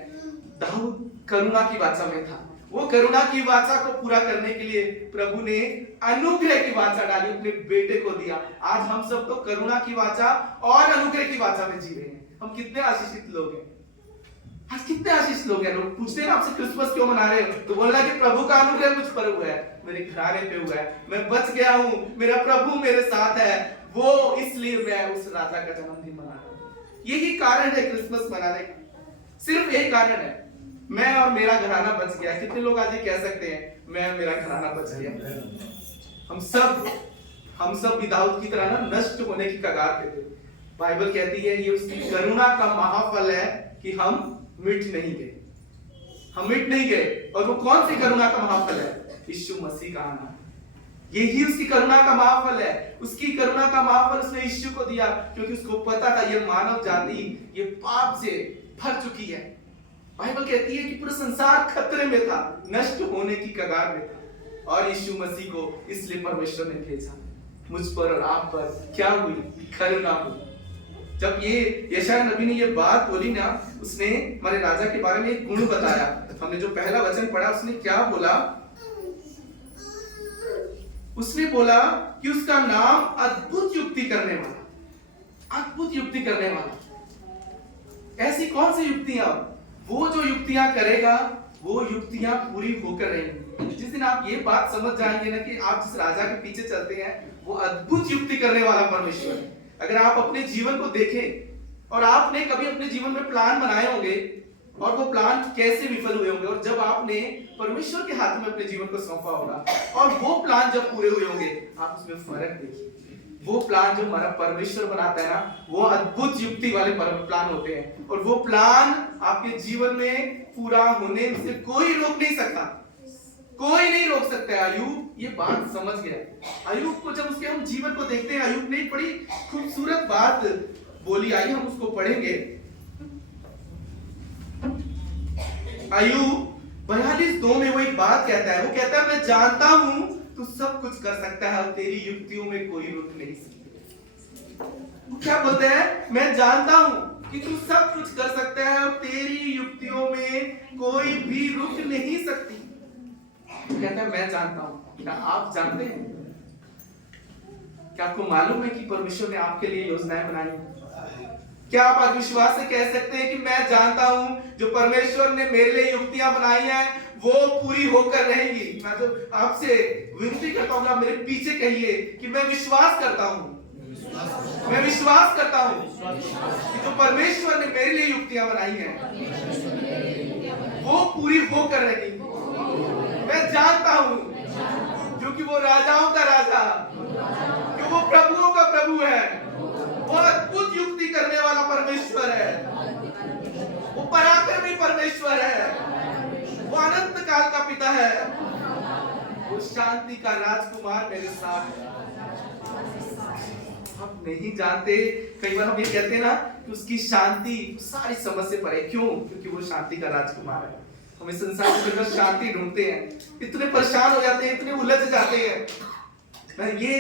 दाऊद करुणा की वाचा में था। वो करुणा की वाचा को पूरा करने के लिए प्रभु ने अनुग्रह की वाचा डाली, अपने बेटे को दिया। आज हम सब तो करुणा की वाचा और अनुग्रह की वाचा में जी रहे हैं। हम कितने आशीषित लोग हैं। आज कितने आशीष लोग हैं। लोग पूछते हैं ना आपसे क्रिसमस क्यों मना रहे हो, तो बोलना कि प्रभु का अनुग्रह मुझ पर हुआ है, मेरे घराने पे हुआ है, मैं बच गया हूं, मेरा प्रभु मेरे साथ है, वो इसलिए मैं उस राजा का जन्मदिन मना रहा हूं। यही कारण है क्रिसमस मनाने का, सिर्फ यही कारण है। मैं और मेरा घराना बच गया। कितने लोग आज ये कह सकते हैं, मैं और मेरा घराना बच गया। हम सब भी दाऊद की तरह ना नष्ट होने की कगार पे थे। बाइबल कहती है ये उसकी करुणा का महाफल है कि हम मिट नहीं गए, हम मिट नहीं गए। और वो कौन सी करुणा का महाफल है? यीशु मसीह का आना। यही उसकी करुणा का महाफल है। उसकी करुणा का महाफल उसने यीशु को दिया, क्योंकि उसको पता था ये मानव जाति ये पाप से भर चुकी है। बाइबल कहती है कि पूरा संसार खतरे में था, नष्ट होने की कगार में था, और यीशु मसीह को इसलिए परमेश्वर ने भेजा। मुझ पर और आप पर क्या हुई? करुणा हुई। जब ये यशायाह नबी ने ये बात बोली ना, उसने हमारे राजा के बारे में एक गुण बताया। हमने जो पहला वचन पढ़ा उसने क्या बोला? उसने बोला कि उसका नाम अद्भुत युक्ति करने वाला। अद्भुत युक्ति करने वाला। ऐसी कौन सी युक्तियां? वो जो युक्तियां करेगा वो युक्तियां पूरी होकर रहेंगी। जिस दिन आप ये बात समझ जाएंगे ना कि आप जिस राजा के पीछे चलते हैं वो अद्भुत युक्ति करने वाला परमेश्वर है। अगर आप अपने जीवन को देखें और आपने कभी अपने जीवन में प्लान बनाए होंगे और वो प्लान कैसे विफल हुए होंगे, और जब आपने परमेश्वर के हाथ में अपने जीवन को सौंपा होगा और वो प्लान जब पूरे हुए होंगे, आप उसमें फर्क देखिए। वो प्लान जो हमारा परमेश्वर बनाता है ना, वो अद्भुत युक्ति वाले प्लान होते हैं, और वो प्लान आपके जीवन में पूरा होने से कोई रोक नहीं सकता। कोई नहीं रोक सकता है। अय्यूब ये बात समझ गया। अय्यूब को जब उसके हम जीवन को देखते हैं, अय्यूब ने एक बड़ी खूबसूरत बात बोली। आइए हम उसको पढ़ेंगे। अय्यूब 42:2 में वो एक बात कहता है। वो कहता है, मैं जानता हूं तू सब कुछ कर सकता है और तेरी युक्तियों में कोई रुक नहीं सकती। वो क्या बोलता है? मैं जानता हूं कि तू सब कुछ कर सकता है और तेरी युक्तियों में कोई भी रुक नहीं सकती। कहता है मैं जानता हूं। क्या आप जानते हैं? क्या आपको मालूम है कि परमेश्वर ने आपके लिए योजनाएं बनाई? क्या आप आज विश्वास से कह सकते हैं कि मैं जानता हूं जो परमेश्वर ने मेरे लिए युक्तियां बनाई हैं वो पूरी होकर रहेंगी? मैं तो आपसे विनती करता हूं, आप मेरे पीछे कहिए कि मैं विश्वास करता हूं। मैं विश्वास करता हूं कि जो परमेश्वर ने मेरे लिए युक्तियां बनाई हैं वो पूरी होकर रहेंगी। मैं जानता हूं क्योंकि वो राजाओं का राजा, क्योंकि वो प्रभुओं का प्रभु है, वो अद्भुत युक्ति करने वाला परमेश्वर है, वो पराक्रमी परमेश्वर है, वो अनंत काल का पिता है, वो शांति का राजकुमार मेरे साथ है। हम नहीं जानते, कई बार हम ये कहते हैं ना कि उसकी शांति सारी समझ से परे। क्यों? क्योंकि वो शांति का राजकुमार है। हम इस संसार में जब शांति ढूंढते हैं, इतने परेशान हो जाते हैं, इतने उलझ जाते हैं। मैं ये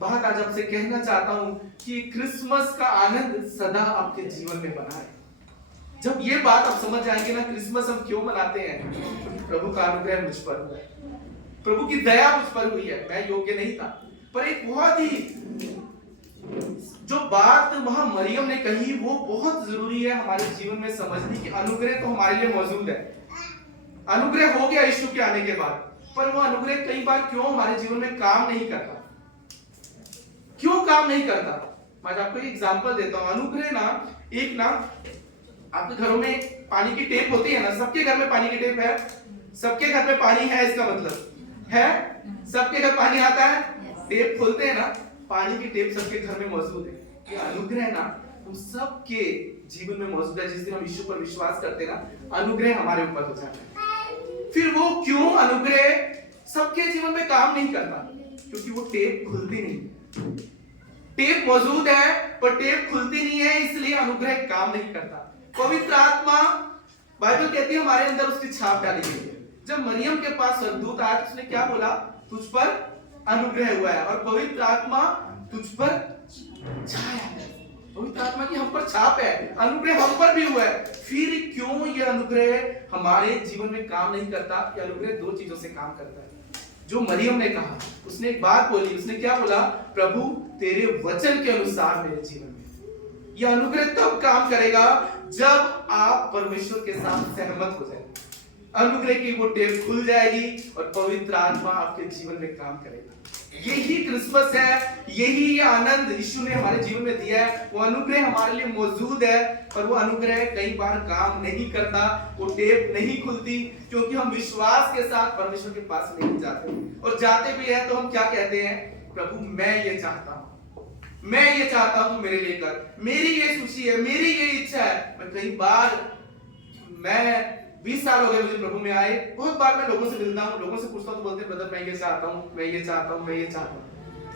बात आज आपसे कहना चाहता हूं कि क्रिसमस का आनंद सदा आपके जीवन में बना है। जब ये बात आप समझ जाएंगे ना, क्रिसमस हम क्यों मनाते हैं? प्रभु का अनुग्रह मुझ पर हुआ है, प्रभु की दया मुझ पर हुई है। मैं योग्य नहीं था, पर एक बहुत ही जो बात वहां मरियम ने कही वो बहुत जरूरी है हमारे जीवन में समझने की। अनुग्रह तो हमारे लिए मौजूद है, अनुग्रह हो गया यीशु के आने के बाद, पर वो अनुग्रह कई बार क्यों हमारे जीवन में काम नहीं करता? क्यों काम नहीं करता? मैं आपको एक एग्जांपल देता हूं। अनुग्रह ना, एक ना आपके घरों में पानी की टेप होती है ना, सबके घर में पानी की टेप है, सबके घर में पानी है, इसका मतलब है सबके घर पानी आता है, टेप खोलते हैं ना, पानी की टेप सबके घर में मौजूद है। ये अनुग्रह ना हम सबके जीवन में मौजूद है। जिस दिन हम यीशु पर विश्वास करते हैं ना, अनुग्रह हमारे ऊपर हो जाता है। फिर वो क्यों अनुग्रह सबके जीवन में काम नहीं करता? क्योंकि वो टेप खुलती नहीं। टेप मौजूद है पर टेप खुलती नहीं है, इसलिए अनुग्रह काम नहीं करता। पवित्र आत्मा, बाइबल कहती है हमारे अंदर उसकी छाप डाली गई है। जब मरियम के पास स्वर्गदूत आया तो उसने क्या बोला? तुझ पर अनुग्रह हुआ है और पवित्र आत्मा तुझ पर छाया है। पवित्र आत्मा की हम पर छाप है, अनुग्रह हम पर भी हुआ है। फिर क्यों ये अनुग्रह हमारे जीवन में काम नहीं करता? ये अनुग्रह दो चीजों से काम करता है। जो मरियम ने कहा, उसने एक बात बोली, उसने क्या बोला? प्रभु तेरे वचन के अनुसार मेरे जीवन में। यह अनुग्रह तब काम करेगा जब आप परमेश्वर के साथ सहमत हो जाए। अनुग्रह की वो टेप खुल जाएगी और पवित्र आत्मा आपके जीवन में काम करेगा। यही क्रिसमस है, यही आनंद यीशु ने हमारे जीवन में दिया है। वो अनुग्रह हमारे लिए मौजूद है, पर वो अनुग्रह कई बार काम नहीं करता, वो टेप नहीं खुलती, क्योंकि हम विश्वास के साथ परमेश्वर के पास नहीं जाते। और जाते भी हैं तो हम क्या कहते हैं? प्रभु मैं ये चाहता हूं, मैं ये चाहता हूं, तू मेरे लिए कर, मेरी ये खुशी है, मेरी ये इच्छा है। मैं कई बार मैं 20 साल हो गए मुझे प्रभु में आए। बहुत बार मैं लोगों से मिलता हूँ, लोगों से पूछता हूँ तो बोलते हैं ब्रदर मैं ये चाहता हूँ, मैं ये चाहता हूँ, मैं ये चाहता हूँ।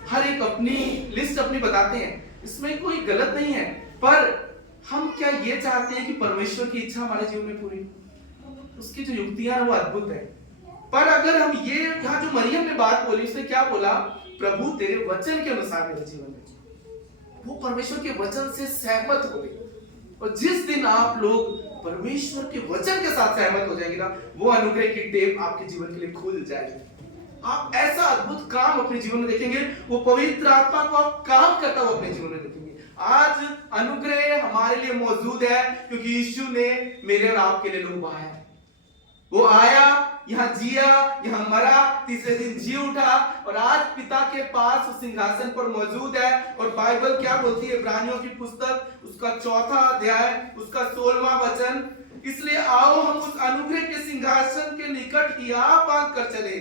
हर एक अपनी लिस्ट अपनी बताते हैं, इसमें कोई गलत नहीं है, पर हम क्या ये चाहते हैं कि परमेश्वर की इच्छा हमारे जीवन में पूरी? उसकी जो युक्तियां वो अद्भुत है। पर अगर हम ये यहाँ जो मरियम ने बात बोली, उसने क्या बोला? प्रभु तेरे वचन के अनुसार मेरे जीवन में, वो परमेश्वर के वचन से सहमत हो गई। और जिस दिन आप लोग परमेश्वर के वचन के साथ सहमत हो जाएंगे ना, वो अनुग्रह की टेप आपके जीवन के लिए खुल जाएगी। आप ऐसा अद्भुत काम अपने जीवन में देखेंगे, वो पवित्र आत्मा को आप काम करता हुआ अपने जीवन में देखेंगे। आज अनुग्रह हमारे लिए मौजूद है क्योंकि यीशु ने मेरे और आपके लिए लोग आया। वो आया, यहाँ जिया, यहाँ मरा, तीसरे दिन जी उठा और आज पिता के पास उस सिंहासन पर मौजूद है। और बाइबल क्या बोलती है? इब्रानियों की पुस्तक उसका 4वां अध्याय उसका 16वां वचन, इसलिए आओ हम उस अनुग्रह के सिंहासन के निकट हियाव बांध कर चले।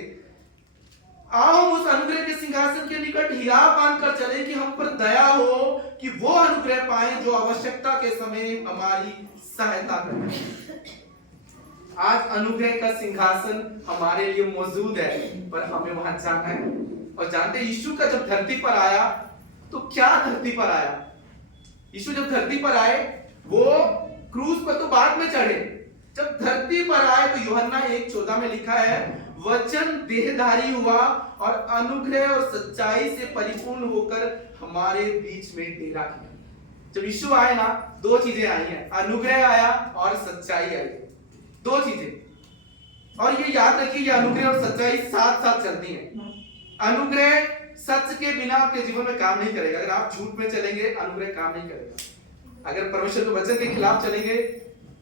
आओ हम उस अनुग्रह के सिंहासन के निकट हियाव बांध कर चले कि हम पर दया हो, कि वो अनुग्रह पाए जो आवश्यकता के समय हमारी सहायता करे। आज अनुग्रह का सिंहासन हमारे लिए मौजूद है, पर हमें वहां जाना है। और जानते यीशु का जब धरती पर आया तो क्या धरती पर आया? यीशु जब धरती पर आए, वो क्रूस पर तो बाद में चढ़े, जब धरती पर आए तो यूहन्ना 1:14 में लिखा है, वचन देहधारी हुआ और अनुग्रह और सच्चाई से परिपूर्ण होकर हमारे बीच में डेरा किया। जब यीशु आए ना, दो चीजें आई हैं, अनुग्रह आया और सच्चाई आई, दो चीजें। और ये याद रखिए, ये अनुग्रह और सच्चाई साथ साथ चलती हैं। अनुग्रह सच के बिना आपके जीवन में काम नहीं करेगा। अगर आप झूठ में चलेंगे, अनुग्रह काम नहीं करेगा। अगर परमेश्वर के वचन के खिलाफ चलेंगे,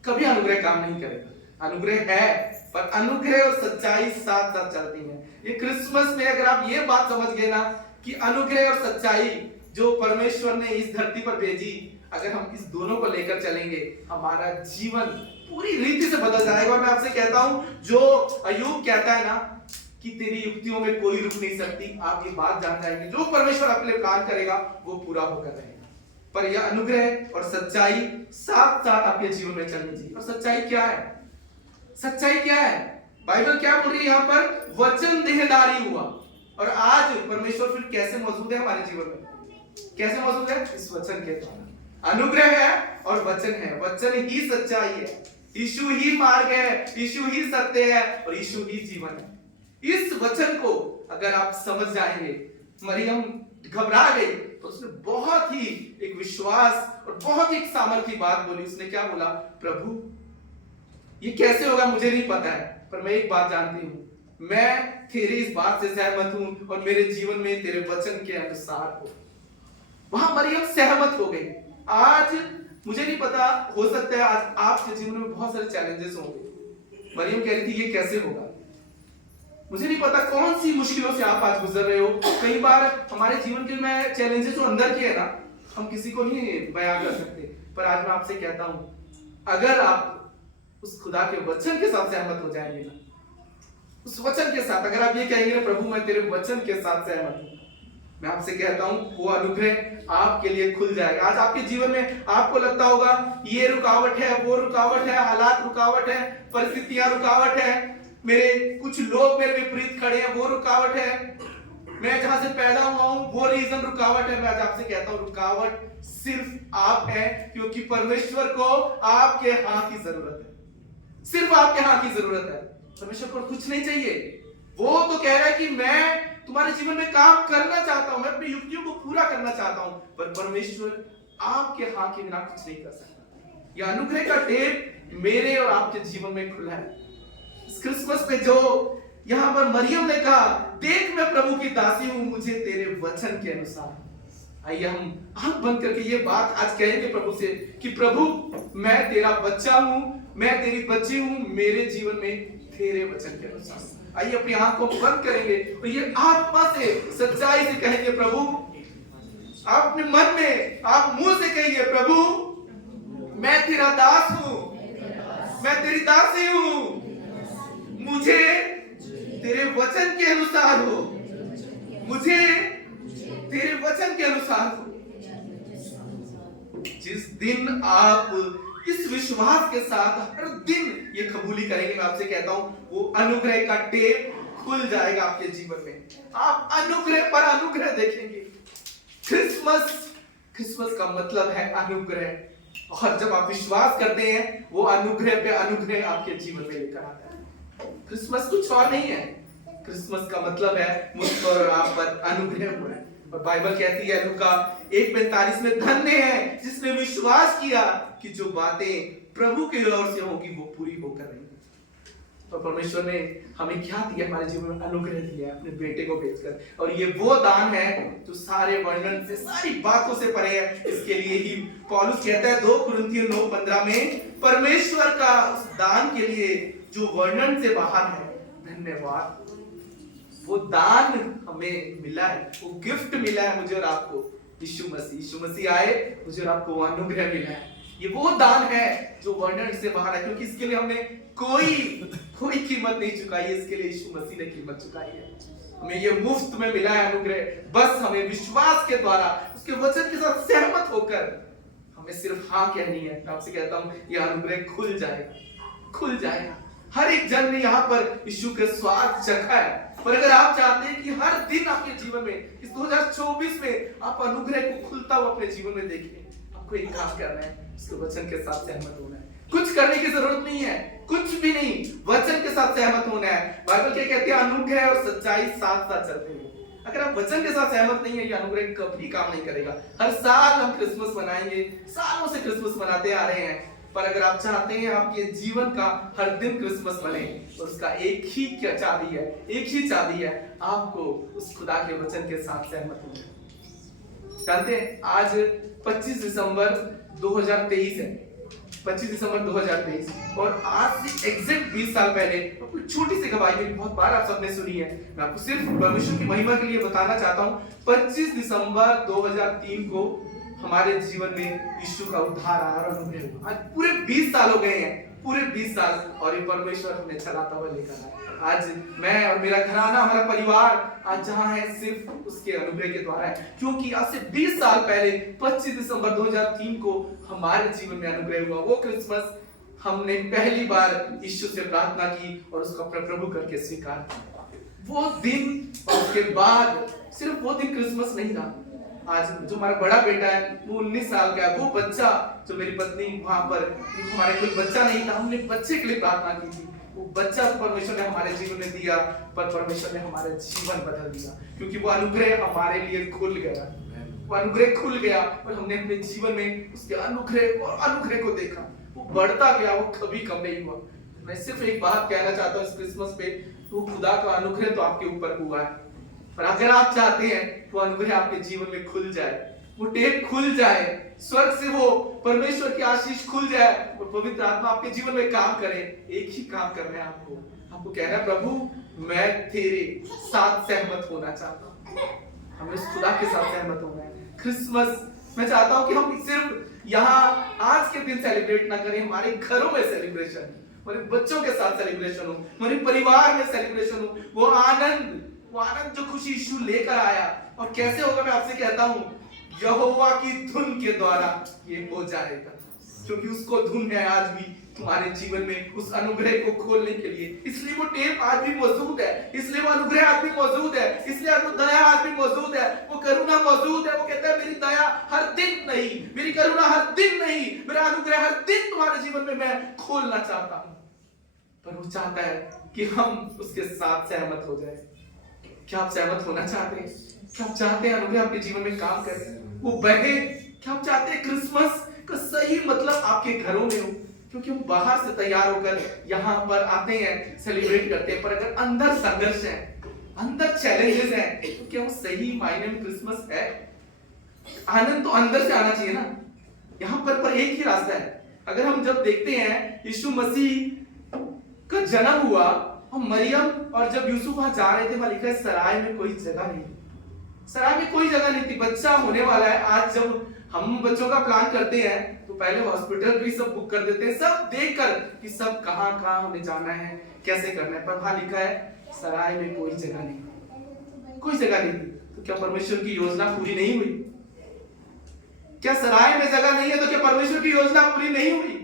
कभी अनुग्रह काम नहीं करेगा। अनुग्रह है, पर अनुग्रह और सच्चाई साथ साथ चलती हैं। ये क्रिसमस में अगर आप ये बात समझ गए ना कि अनुग्रह और सच्चाई जो परमेश्वर ने इस धरती पर भेजी, अगर हम इस दोनों को लेकर चलेंगे, हमारा जीवन पूरी रीति से बदल जाएगा। और मैं आपसे कहता हूं, जो अय्यूब कहता है ना कि तेरी युक्तियों में कोई रुक नहीं सकती, आप ये बात जान जाएंगे, जो परमेश्वर अपने लिए प्लान करेगा वो पूरा होकर रहेगा। पर यह अनुग्रह और सच्चाई साथ साथ आपके जीवन में चलनी चाहिए। और सच्चाई क्या है? सच्चाई क्या है? बाइबल क्या बोल रही है यहाँ पर? वचन देहधारी हुआ। और आज परमेश्वर फिर कैसे मौजूद है हमारे जीवन में? कैसे मौजूद है? इस वचन के द्वारा। अनुग्रह है और वचन है, वचन ही सच्चाई है, यीशु ही मार्ग है, यीशु ही सत्य है और यीशु ही जीवन है। इस वचन को अगर आप समझ जाएंगे, मरियम घबरा गई तो उसने बहुत ही एक विश्वास और बहुत ही सामर्थ्य की बात बोली। उसने क्या बोला? प्रभु ये कैसे होगा मुझे नहीं पता है, पर मैं एक बात जानती हूँ, मैं तेरी इस बात से सहमत हूं और मेरे जीवन में तेरे वचन के अनुसार हो। वहां मरियम सहमत हो गई। आज मुझे नहीं पता, हो सकता है आज आपके जीवन में बहुत सारे चैलेंजेस होंगे। मरियम कह रही थी ये कैसे होगा? मुझे नहीं पता कौन सी मुश्किलों से आप आज गुजर रहे हो। कई बार हमारे जीवन के में चैलेंजेस जो अंदर के है ना, हम किसी को नहीं बयां कर सकते। पर आज मैं आपसे कहता हूं, अगर आप उस खुदा के वचन के साथ सहमत हो जाएंगे ना, उस वचन के साथ अगर आप ये कहेंगे ना, प्रभु मैं तेरे वचन के साथ सहमत हूं, मैं आपसे कहता हूं वो अनुग्रह आपके लिए खुल जाएगा। आज आपके जीवन में आपको लगता होगा ये रुकावट है, वो रुकावट है, हालात रुकावट है, परिस्थितियां रुकावट है, मेरे कुछ लोग मेरे विपरीत खड़े हैं, वो रुकावट है, मैं जहां से पैदा हुआ हूं वो रीजन रुकावट है। मैं आज आपसे कहता हूं रुकावट सिर्फ आप है, क्योंकि परमेश्वर को आपके हां की जरूरत है। सिर्फ आपके हां की जरूरत है। परमेश्वर को कुछ नहीं चाहिए। वो तो कह रहा है कि मैं तुम्हारे जीवन में काम करना चाहता हूं, मैं अपनी युक्तियों को पूरा करना चाहता हूं, पर परमेश्वर आपके हां के बिना कुछ नहीं कर सकता। यह अनुग्रह का टेप मेरे और आपके जीवन में खुला है। इस क्रिसमस पे जो यहां पर मरियम ने कहा, देख मैं प्रभु की दासी हूं, मुझे तेरे वचन के अनुसार। आइए हम आंख बंद करके ये बात आज कहेंगे प्रभु से कि प्रभु मैं तेरा बच्चा हूं, मैं तेरी बच्ची हूं, मेरे जीवन में तेरे वचन के अनुसार। आइए अपनी आंख को बंद करेंगे और ये आत्मा से सच्चाई से कहेंगे, प्रभु आप अपने मन में आप मुंह से कहेंगे, प्रभु मैं तेरा दास हूं, मैं तेरी दासी हूं, मुझे तेरे वचन के अनुसार हो, मुझे तेरे वचन के अनुसार हो। जिस दिन आप इस विश्वास के साथ हर दिन ये कबूली करेंगे, मैं आपसे कहता हूं वो अनुग्रह का टेप खुल जाएगा आपके जीवन में। आप अनुग्रह पर अनुग्रह देखेंगे। क्रिसमस का मतलब है अनुग्रह, और जब आप विश्वास करते हैं वो अनुग्रह पे अनुग्रह आपके जीवन में लेकर आता है। क्रिसमस कुछ और नहीं है, क्रिसमस का मतलब है मुझ पर और आप पर अनुग्रह हुआ है। और बाइबल कहती है लूका 1:45 में, धन्य है जिसने विश्वास किया कि जो बातें प्रभु की ओर से होगी वो पूरी होकर रहेंगी। और परमेश्वर ने हमें क्या दिया, हमारे जीवन में अनुग्रह दिया अपने बेटे को भेजकर, और ये वो दान है जो सारे वर्णन से, सारी बातों से परे है। इसके लिए ही पौलुस कहता है 2 कुरिन्थियों 9:15 में, परमेश्वर का उस दान के लिए जो वर्णन से बाहर है, धन्यवाद। वो दान हमें मिला है, वो गिफ्ट मिला है मुझे और आपको। यीशु मसीह आए, मुझे और आपको अनुग्रह मिला है। ये वो दान है जो वर्णन से बाहर है, क्योंकि इसके लिए हमने कोई कीमत नहीं चुकाई है, इसके लिए यीशु मसीह ने कीमत चुकाई है। हमें ये मुफ्त में मिला है अनुग्रह। बस हमें विश्वास के द्वारा उसके वचन के साथ सहमत होकर हमें सिर्फ हाँ कहनी है। मैं आपसे कहता हूं ये अनुग्रह खुल जाएगा। हर एक जन ने यहाँ पर यीशु के स्वाद चखा है, पर अगर आप चाहते हैं कि हर दिन आपके जीवन में इस 2024 में आप अनुग्रह को खुलता हुआ अपने जीवन में देखें, आपको एक काम करना है, उसके वचन के साथ सहमत होना है। कुछ करने की जरूरत नहीं है, कुछ भी नहीं, वचन के साथ सहमत होना है। बाइबल क्या कहती है, अनुग्रह और सच्चाई साथ साथ चलते हैं। अगर आप वचन के साथ सहमत नहीं है, ये अनुग्रह कभी काम नहीं करेगा। हर साल हम क्रिसमस मनाएंगे, सालों से क्रिसमस मनाते आ रहे हैं, पर अगर आप चाहते हैं आपके जीवन का हर दिन क्रिसमस बने, तो उसका एक ही चाबी है, आपको उस खुदा के वचन के साथ सहमत होना। जानते हैं आज 25 दिसंबर 2023 है, 25 दिसंबर 2023, और आज से एग्जैक्ट 20 साल पहले कुछ छोटी सी गवाही मेरी बहुत बार आप सबने सुनी है, मैं आपको सिर्फ परमेश्वर की महिमा के लिए बताना चाहता हूं। 25 दिसंबर 2003 को हमारे जीवन में यीशु का उद्धार आया और अनुग्रह हुआ। आज पूरे 20 साल हो गए हैं, पूरे 20 साल, और ये परमेश्वर हमें चलाता हुआ लेकर आया। आज मैं और मेरा घराना, हमारा परिवार आज जहां है सिर्फ उसके अनुग्रह के द्वारा है, क्योंकि आज से 20 साल पहले 25 दिसंबर 2003 को हमारे जीवन में अनुग्रह हुआ। वो क्रिसमस हमने पहली बार यीशु से प्रार्थना की और उसको अपना प्रभु करके स्वीकार किया। वो दिन और उसके बाद सिर्फ वो दिन क्रिसमस नहीं रहा। आज जो हमारा बड़ा बेटा है वो 19 साल का है, वो बच्चा जो मेरी पत्नी वहां पर, हमारे कोई बच्चा नहीं था, हमने बच्चे के लिए प्रार्थना की थी, वो बच्चा परमेश्वर ने हमारे जीवन में दिया, पर परमेश्वर ने हमारा जीवन बदल दिया, क्योंकि वो अनुग्रह हमारे लिए खुल गया। वो अनुग्रह खुल गया और हमने अपने जीवन में उसके अनुग्रह और अनुग्रह को देखा। वो बढ़ता गया, वो कभी कम नहीं हुआ। मैं सिर्फ एक बात कहना चाहता हूँ इस क्रिसमस पे, वो खुदा का अनुग्रह तो आपके ऊपर हुआ है, पर अगर आप चाहते हैं वो अनुग्रह आपके जीवन में खुल जाए, वो टेप खुल जाए, स्वर्ग से वो परमेश्वर की आशीष खुल जाए, और पवित्र आत्मा आपके जीवन में काम करे, एक ही काम करना है आपको कहना है, प्रभु मैं तेरे साथ सहमत होना चाहता हूँ। हमें उस खुदा के साथ सहमत होना है। क्रिसमस मैं चाहता हूँ कि हम सिर्फ यहाँ आज के दिन सेलिब्रेट ना करें, हमारे घरों में सेलिब्रेशन, हमारे बच्चों के साथ सेलिब्रेशन हो, हमारे परिवार में सेलिब्रेशन हो। वो आनंद जो खुशी यीशु लेकर आया, और कैसे होगा मैं आपसे कहता हूं, यहोवा की धुन के द्वारा ये हो जाएगा, क्योंकि उसको धुन है आज भी तुम्हारे जीवन में उस अनुग्रह को खोलने के लिए। इसलिए वो टेप आज भी मौजूद है, इसलिए वो अनुग्रह आज भी मौजूद है, इसलिए वो दया आज भी मौजूद है, वो करुणा मौजूद है। वो कहता है मेरी दया हर दिन नहीं, मेरी करुणा हर दिन नहीं, मेरा अनुग्रह हर दिन तुम्हारे जीवन में मैं खोलना चाहता हूं। पर वो चाहता है कि हम उसके साथ सहमत हो जाए। क्या आप सहमत होना चाहते हैं? क्या आप चाहते हैं अनुग्रह आपके जीवन में काम करे, वो बहे? क्या आप चाहते हैं क्रिसमस का सही मतलब आपके घरों में हो? क्योंकि हम बाहर से तैयार होकर यहाँ पर आते हैं, सेलिब्रेट करते हैं, पर अगर अंदर संघर्ष है, अंदर चैलेंजेस हैं, तो क्या वो सही मायने में क्रिसमस है? आनंद तो अंदर से आना चाहिए ना। यहाँ पर एक ही रास्ता है। अगर हम जब देखते हैं यीशु मसीह का जन्म हुआ, मरियम और जब यूसुफ वहां जा रहे थे, वहां लिखा है सराय में कोई जगह नहीं, सराय में कोई जगह नहीं थी, बच्चा होने वाला है। आज जब हम बच्चों का प्लान करते हैं तो पहले हॉस्पिटल भी सब बुक कर देते हैं, सब देखकर कि सब कहां हमें जाना है, कैसे करना है, पर वहां लिखा है सराय में कोई जगह नहीं, कोई जगह नहीं। तो क्या परमेश्वर की योजना पूरी नहीं हुई? क्या सराय में जगह नहीं है तो क्या परमेश्वर की योजना पूरी नहीं हुई?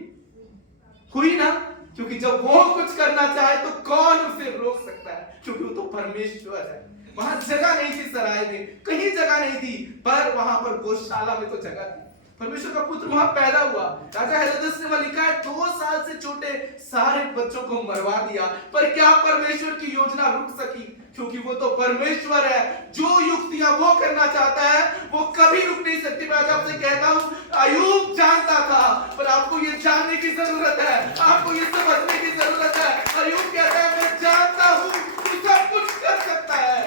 हुई ना, क्योंकि जब वो कुछ करना चाहे तो कौन उसे रोक सकता है, क्योंकि वो तो परमेश्वर है। वहां जगह नहीं थी, सराय में कहीं जगह नहीं थी, पर वहां पर गौशाला में तो जगह थी। परमेश्वर का पुत्र वहां पैदा हुआ। राजा हेरोदेस ने वहां लिखा है 2 साल से छोटे सारे बच्चों को मरवा दिया, पर क्या परमेश्वर की योजना रुक सकी? क्योंकि वो तो परमेश्वर है। जो युक्तियां वो करना चाहता है वो कभी रुक नहीं सकती। मैं आज आपसे कहता हूं, अय्यूब जानता था, पर आपको ये जानने की जरूरत है, आपको ये समझने की जरूरत है। अय्यूब कहता है मैं जानता हूं तू सब कुछ कर सकता है।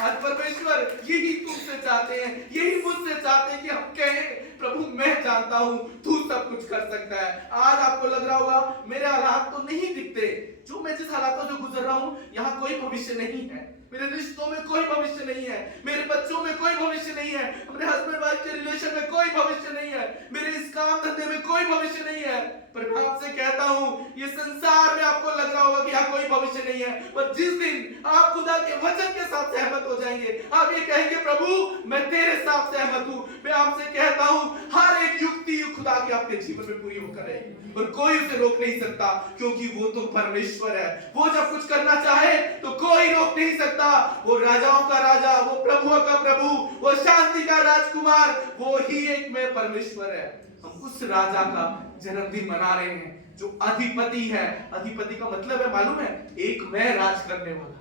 आज परमेश्वर यही तुमसे चाहते हैं, यही मुझसे चाहते हैं कि हम कहें प्रभु मैं जानता हूं तू सब कुछ कर सकता है। आज आपको लग रहा होगा मेरे हालात तो नहीं दिखते, जो मैं जिस हालातों से गुजर रहा हूं यहाँ कोई भविष्य नहीं है, मेरे रिश्तों में कोई भविष्य नहीं है, मेरे बच्चों में कोई भविष्य नहीं है, अपने हस्बैंड वाइफ के रिलेशन में कोई भविष्य नहीं है, मेरे इस काम धंधे में कोई भविष्य नहीं है। पर मैं आपसे कहता हूं ये संसार में आपको लग रहा होगा कि यहाँ कोई भविष्य नहीं है, पर जिस दिन आप खुदा के वचन के साथ सहमत हो जाएंगे, आप ये कहेंगे प्रभु मैं तेरे साथ सहमत हूं, मैं आपसे कहता हूं हर एक युक्ति खुदा की आपके जीवन में पूरी होकर रहेगी और कोई उसे रोक नहीं सकता, क्योंकि वो तो परमेश्वर है। वो जब कुछ करना चाहे तो कोई रोक नहीं सकता। वो राजाओं का राजा, वो प्रभुओं का प्रभु, वो शांति का राजकुमार, वो ही एक में परमेश्वर है। हम उस राजा का जन्मदिन मना रहे हैं जो अधिपति है। अधिपति का मतलब है मालूम है, एक मैं राज करने वाला,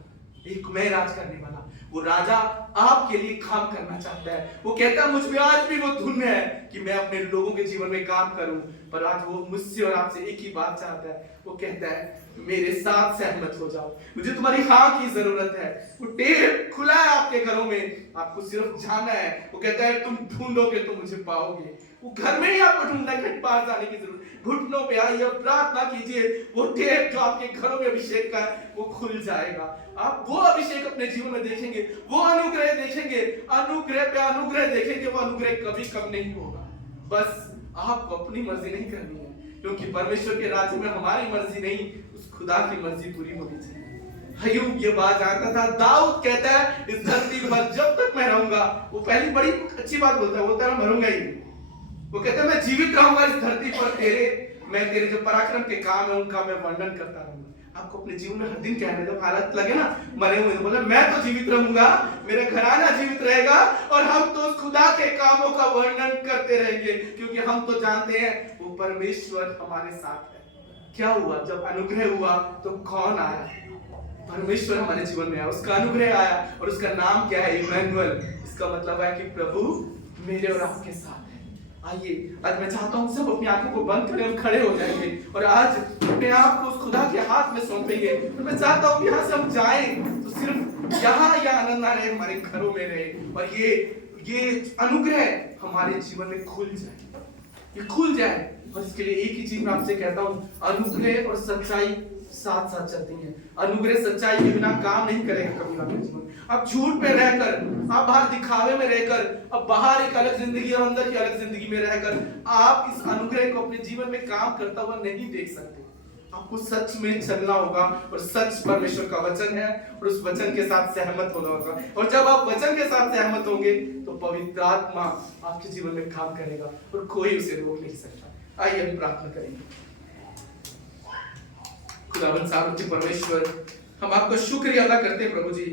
एक मैं राज करने वाला। वो राजा आपके लिए काम करना चाहता है। वो कहता है मुझ में आज भी वो धुन है कि मैं अपने लोगों के जीवन में काम करूं, पर आज वो मुझसे और आपसे एक ही बात चाहता है। वो कहता है मेरे साथ सहमत हो जाओ, मुझे तुम्हारी हाँ की जरूरत है। वो टेप खुला है आपके घरों में, आपको सिर्फ जाना है। वो कहता है तुम ढूंढोगे तो मुझे पाओगे। वो घर में ही आपको ढूंढना है, कहीं बाहर जाने की जरूरत। घुटनों पे आइए, प्रार्थना कीजिए, वो टेप जो आपके घरों में अभिषेक का है वो खुल जाएगा। आप वो अभिषेक अपने जीवन में देखेंगे, वो अनुग्रह देखेंगे, अनुग्रह पे अनुग्रह देखेंगे। वो अनुग्रह कभी कम नहीं होगा। बस आपको अपनी मर्जी नहीं करनी है, क्योंकि परमेश्वर के राज्य में हमारी मर्जी नहीं, उस खुदा की मर्जी पूरी होनी चाहिए। अय्यूब ये बात जानता था। दाऊद कहता है इस धरती पर जब तक मैं रहूंगा, वो पहली बड़ी अच्छी बात बोलता है, बोलता है मैं मरूंगा ही। वो कहता है मैं जीवित रहूंगा इस धरती पर, मैं तेरे जो पराक्रम के काम है उनका मैं वर्णन करता रहूंगा। आपको अपने जीवन में हर दिन कहना है, जब हालत लगे ना मरे हुए, तो बोले मैं तो जीवित रहूंगा, मेरा घराना जीवित रहेगा और हम तो उस खुदा के कामों का वर्णन करते रहेंगे, क्योंकि हम तो जानते हैं वो परमेश्वर हमारे साथ है। क्या हुआ जब अनुग्रह हुआ तो कौन आया? परमेश्वर हमारे जीवन में आया, उसका अनुग्रह आया और उसका नाम क्या है? इमैनुअल। इसका मतलब है कि प्रभु मेरे और आपके साथ है। आइए आज मैं चाहता हूं सब अपनी आंखों को बंद करें और खड़े हो जाएंगे और आज अपने आप को उस खुदा के हाथ में सौंपेंगे। और मैं चाहता हूं यहाँ से हम जाएं तो सिर्फ यहाँ या आनंद ना रहे, हमारे घरों में रहे और ये अनुग्रह हमारे जीवन में खुल जाए, ये खुल जाए। और इसके लिए एक ही चीज मैं आपसे कहता हूं, अनुग्रह और सच्चाई साथ साथ चलती हैं। अनुग्रह सच्चाई के बिना काम नहीं करेगा कभी आपके जीवन। आप झूठ पे रहकर, आप बाहर दिखावे में रहकर, अब बाहर एक अलग जिंदगी और अंदर की अलग जिंदगी में रहकर आप इस अनुग्रह को अपने जीवन में काम करता हुआ नहीं देख सकते। आपको सच में चलना होगा और सच परमेश्वर का वचन है और उस वचन के साथ सहमत होना होगा। और जब आप वचन के साथ सहमत होंगे तो पवित्र आत्मा आपके जीवन में काम करेगा और कोई उसे रोक नहीं सकता। आइए हम प्रार्थना करेंगे। खुदावंद सार्वभौम परमेश्वर, हम आपका शुक्रिया अदा करते हैं प्रभु जी,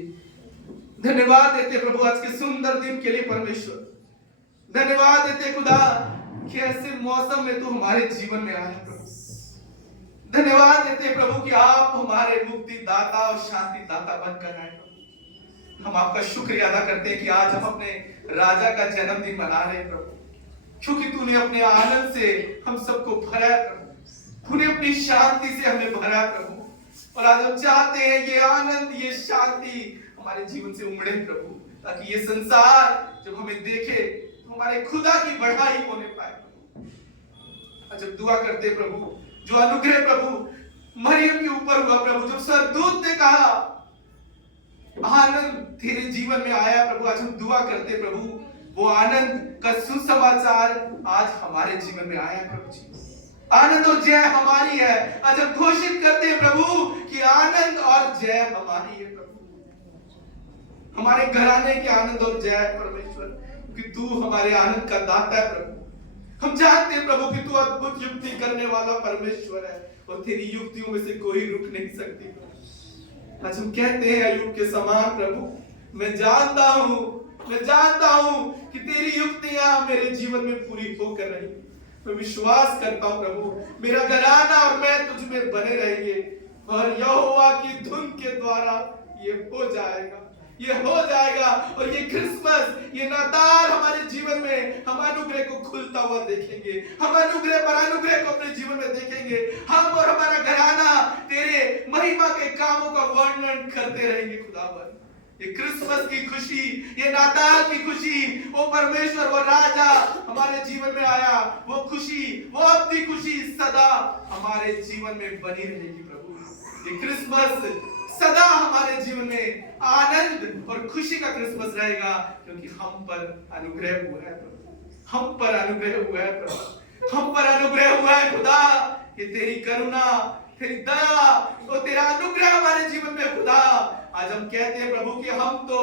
धन्यवाद देते प्रभु आज के सुंदर दिन के लिए परमेश्वर। धन्यवाद देते खुदा कि ऐसे मौसम में तू हमारे जीवन में आया प्रभु। धन्यवाद देते प्रभु कि आप हमारे मुक्ति दाता और शांति दाता बनकर आए प्रभु। हम आपका शुक्रिया अदा करते हैं कि आज हम अपने राजा का जन्मदिन मना रहे हैं प्रभु, क्योंकि तूने अपने आनंद से हम सबको भरा प्रभु, तूने अपनी शांति से हमें भरा प्रभु। और आज हम चाहते हैं ये आनंद, ये शांति हमारे जीवन से उमड़े प्रभु, ताकि ये संसार जब हमें देखे तो हमारे खुदा की बढ़ाई होने पाए प्रभु। जब दुआ करते प्रभु, जो अनुग्रह प्रभु मरियम के ऊपर हुआ प्रभु, जब सरदूत ने कहा आनंद तेरे जीवन में आया प्रभु, आज हम दुआ करते प्रभु वो आनंद का सुसमाचार आज हमारे जीवन में आया प्रभु जी। आनंद और जय हमारी है। आज हम घोषित करते हैं प्रभु कि आनंद और जय हमारी है प्रभु। हमारे घराने के आनंद और जय परमेश्वर, क्योंकि तू हमारे आनंद का दाता है प्रभु। हम जानते हैं प्रभु कि तू अद्भुत युक्ति करने वाला परमेश्वर है और तेरी युक्तियों में से कोई रुक नहीं सकती। आज हम कहते हैं अय्यूब के समान प्रभु, मैं जानता हूं कि तेरी युक्तियां मेरे जीवन में पूरी होकर रही। मैं विश्वास करता हूं प्रभु, मेरा घराना और मैं तुझ में बने रहेंगे और यहोवा की धुन के द्वारा ये हो जाएगा, ये हो जाएगा। और ये क्रिसमस, ये नाताल हमारे जीवन में हम अनुग्रह को खुलता हुआ देखेंगे, हम अनुग्रह पर अनुग्रह को अपने जीवन में देखेंगे। हम और हमारा घराना तेरे महिमा के कामों का वर्णन करते रहेंगे खुदावन। ये क्रिसमस की खुशी, ये नाताल की खुशी, वो परमेश्वर, वो राजा हमारे जीवन में आया, वो खुशी, वो अपनी खुशी सदा हमारे जीवन में बनी रहेगी प्रभु। ये क्रिसमस सदा हमारे जीवन में आनंद और खुशी का क्रिसमस रहेगा, क्योंकि हम पर अनुग्रह हुआ है प्रभु, हम पर अनुग्रह हुआ है प्रभु, हम पर अनुग्रह हुआ है खुदा। ये तेरी करुणा, तेरी दया और तेरा अनुग्रह हमारे जीवन में खुदा। आज हम कहते हैं प्रभु कि हम तो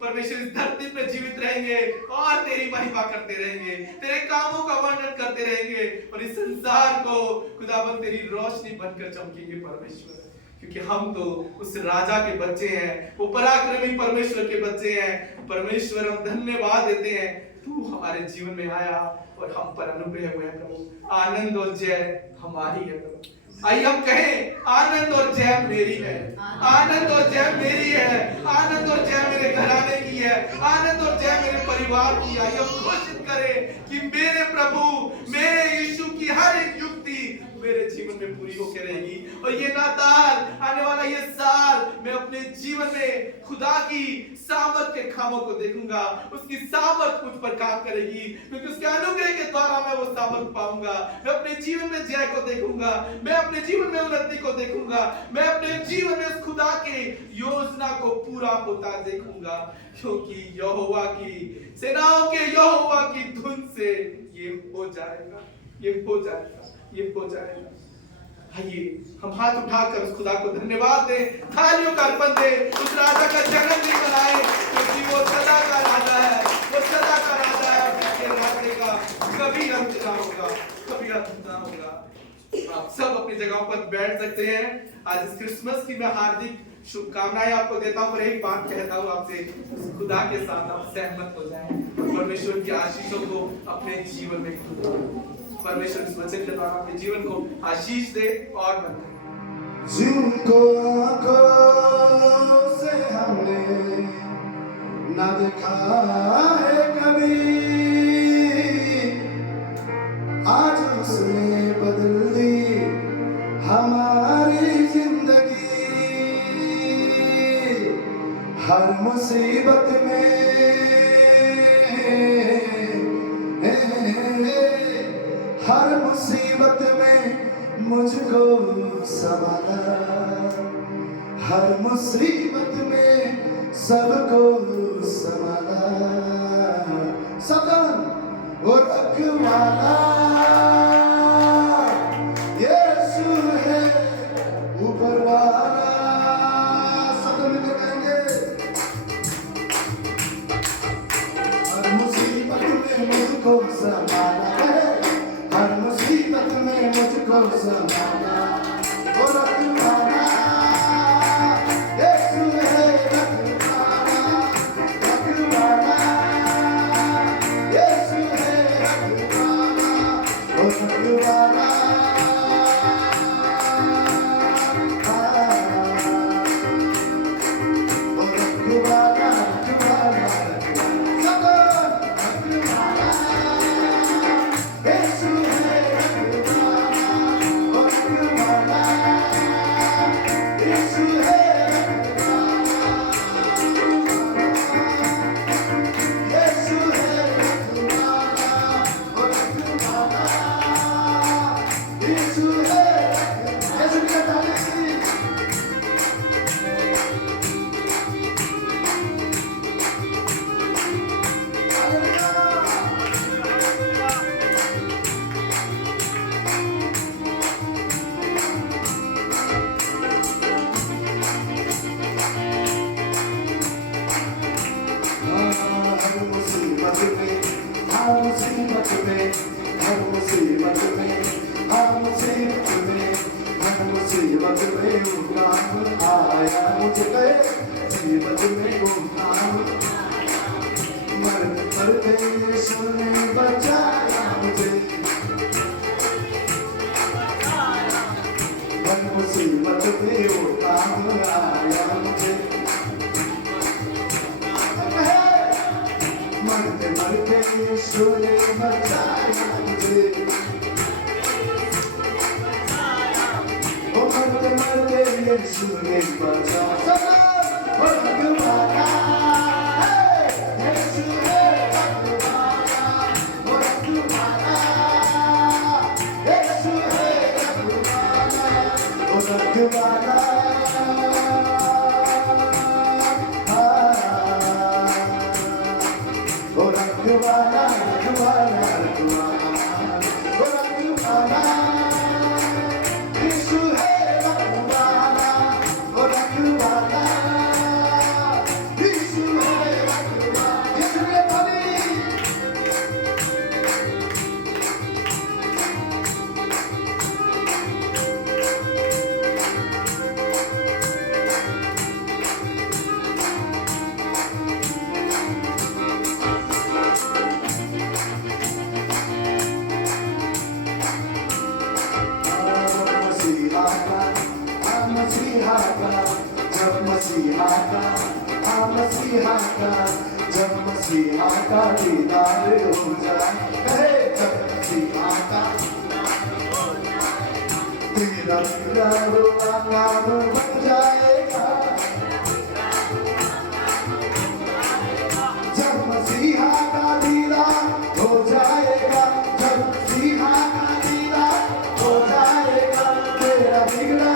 परमेश्वर इस धरती पे जीवित रहेंगे और तेरी महिमा करते रहेंगे, तेरे कामों का वर्णन करते रहेंगे और इस संसार को खुदावन तेरी रोशनी बनकर चमकेंगे परमेश्वर, क्योंकि हम तो उस राजा के बच्चे हैं, वो पराक्रमी परमेश्वर के बच्चे हैं। परमेश्वर हम धन्यवाद देते हैं, तू हमारे जीवन में आया और हम पर अनुग्रह हुआ है प्रभु। आनंद और जय हमारी है प्रभु। आइए हम कहें, आनंद और जय मेरी है, आनंद और जय मेरी है, आनंद और जय मेरे घराने की है, आनंद और जय मेरे परिवार की है। आइए हम घोषित करें कि मेरे प्रभु, मेरे यीशु की हर एक युक्ति मेरे जीवन में पूरी होकर रहेगी। और ये नाताल आने वाला ये साल मैं अपने जीवन में खुदा की सामर्थ के कामों को देखूंगा, उसकी सामर्थ मुझ पर काम करेगी, क्योंकि उसके अनुग्रह के द्वारा मैं वो सामर्थ पाऊंगा। मैं अपने जीवन में जय को देखूंगा, मैं अपने जीवन में उन्नति को देखूंगा, मैं अपने जीवन में उस खुदा के योजना को पूरा होता देखूंगा, क्योंकि यहोवा की सेनाओं के यहोवा की धुन से ये हो जाएगा, ये हो जाएगा, ये हो जाएगा। आइए हम हाथ उठाकर उस खुदा को धन्यवाद दें, थालियों का अर्पण दें, उस राजा का जन्मदिन मनाएं, क्योंकि वो सदा का राजा है, वो सदा का राजा है। उसके राज्य का कभी अंत ना होगा, कभी अंत ना होगा। आप सब अपनी जगहों पर बैठ सकते हैं। आज इस क्रिसमस की मैं हार्दिक शुभकामनाएं आपको देता हूं, पर एक बात कहता हूं आपसे, उस खुदा के साथ आप सहमत हो जाएं और परमेश्वर की आशीषों को अपने जीवन में खुदा परमेश्वर इस वचन के द्वारा अपने जीवन को आशीष दे और बढ़ाए। जिनको आंखों से हमने न देखा है कभी, आज उसने बदल दी हमारी जिंदगी। हर मुसीबत में, हर मुसीबत में मुझको संभाला, हर मुसीबत में सबको संभाला। सकन और रखवाला यीशु है ऊपर वाला। सकन के कहेंगे, हर मुसीबत में मुझको संभाला है, हर मुसीबत में मुझको संभाला। और रखवाला यीशु है, रखवाला, रखवाला यीशु है, रखवाला। और मुसीबत में वो काम आया मुझे कहे मुसीबत में वो काम मरते यीशु ने बचाया मुझे हर मुसीबत में वो काम आया मुझे मरते मरते यीशु ने बचाया मुझे मरते मरते यीशु ने बचाया रखवाला यीशु है रखवाला रखवाला यीशु है रखवाला रखवाला रखवाला रखवाला रखवाला यीशु है रखवाला रखवाला यीशु है रखवाला यीशु है बलि जब मसीहा का दीदार हो जाए कहे जब मसीहा का तेरा मेरा रोआ काम बन जाएगा जब मसीहा का दीदार हो जाएगा जब मसीहा का दीदार हो जाएगा तेरा बिगड़ा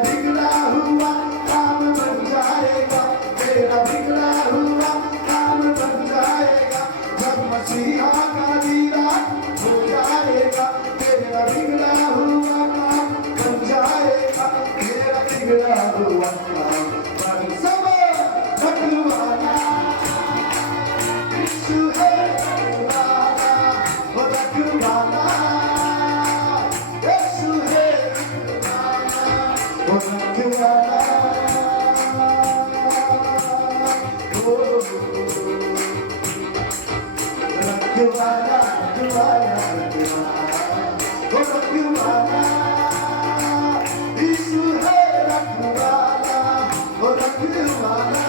बिगड़ा हुआ काम बन जाएगा तेरा बिगड़ा हुआ काम बन जाएगा जब मसीहा का दीदार हो जाएगा तेरा बिगड़ा हुआ काम बन जाएगा तेरा बिगड़ा हुआ काम बन सब रखवाला यीशु है रखवाला रखवाला यीशु है रखवाला रखवाला रखवाला यीशु है रखवाला रखवाला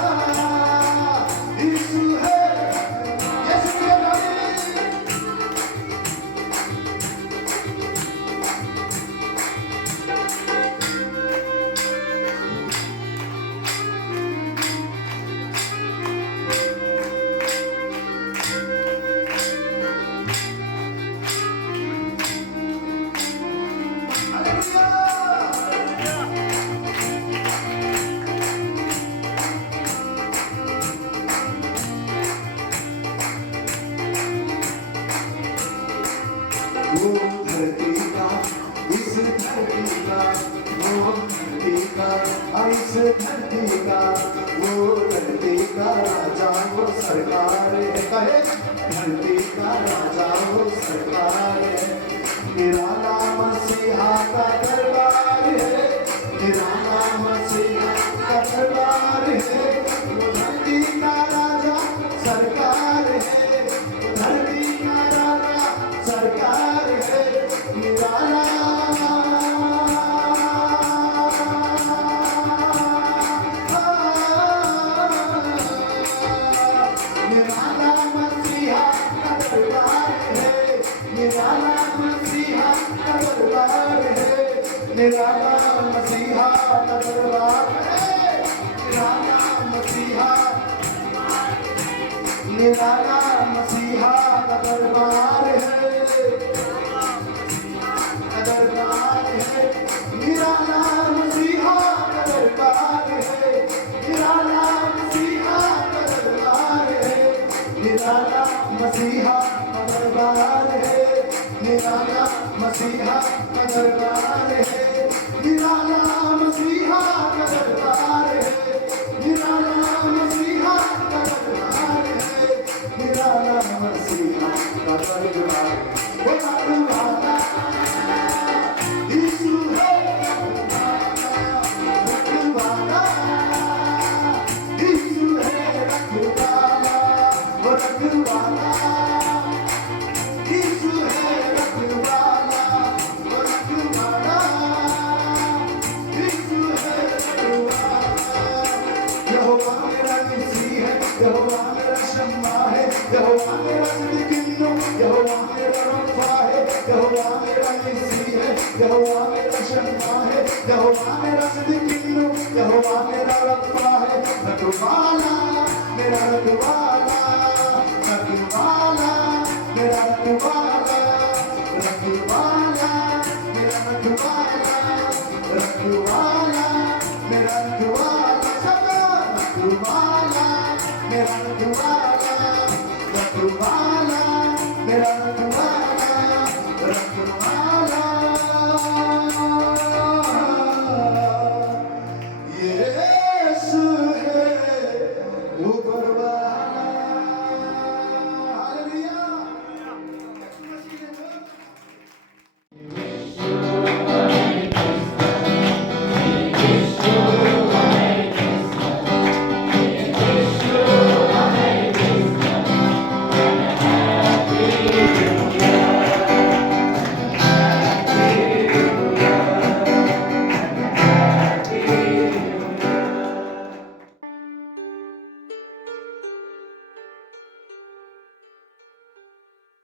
यीशु है यीशु के नाम वो धरती का इस धरती का वो धरती का इस धरती का वो धरती का राजा वो सरकार है कहे धरती का राजा वो सरकार है निराला मसीहा का दरबार है निराला मसीहा का दरबार है वो धरती का राजा सरकार है धरती का राजा सरकार है निराला निराला मसीहा का दरबार है निराला मसीहा का दरबार है निराला मसीहा का दरबार है निराला मसीहा निराला मसीहा का दरबार है दरबार है निराला मसीहा का दरबार है निराला मसीहा का दरबार है निराला मसीहा का दरबार है निराला मसीहा का दरबार है निराला मसीहा का दरबार है निराला मसीहा का दरबार है निराला मसीहा का रखवाला यीशु है रखवाला रखवाला यीशु है रखवाला यहोवा मेरा निसी है यहोवा मेरा शम्मा है यहोवा मेरा सिद्दीकीनो यहोवा मेरा रफ़ा है यहोवा मेरा निसी है यहोवा मेरा शम्मा है यहोवा मेरा सिद्दीकीनो यहोवा मेरा रफ़ा है रखवाला मेरा रखवाला रखवाला मेरा रखवाला रखवाला मेरा रखवाला रखवाला मेरा रखवाला रखवाला मेरा रखवाला रखवाला मेरा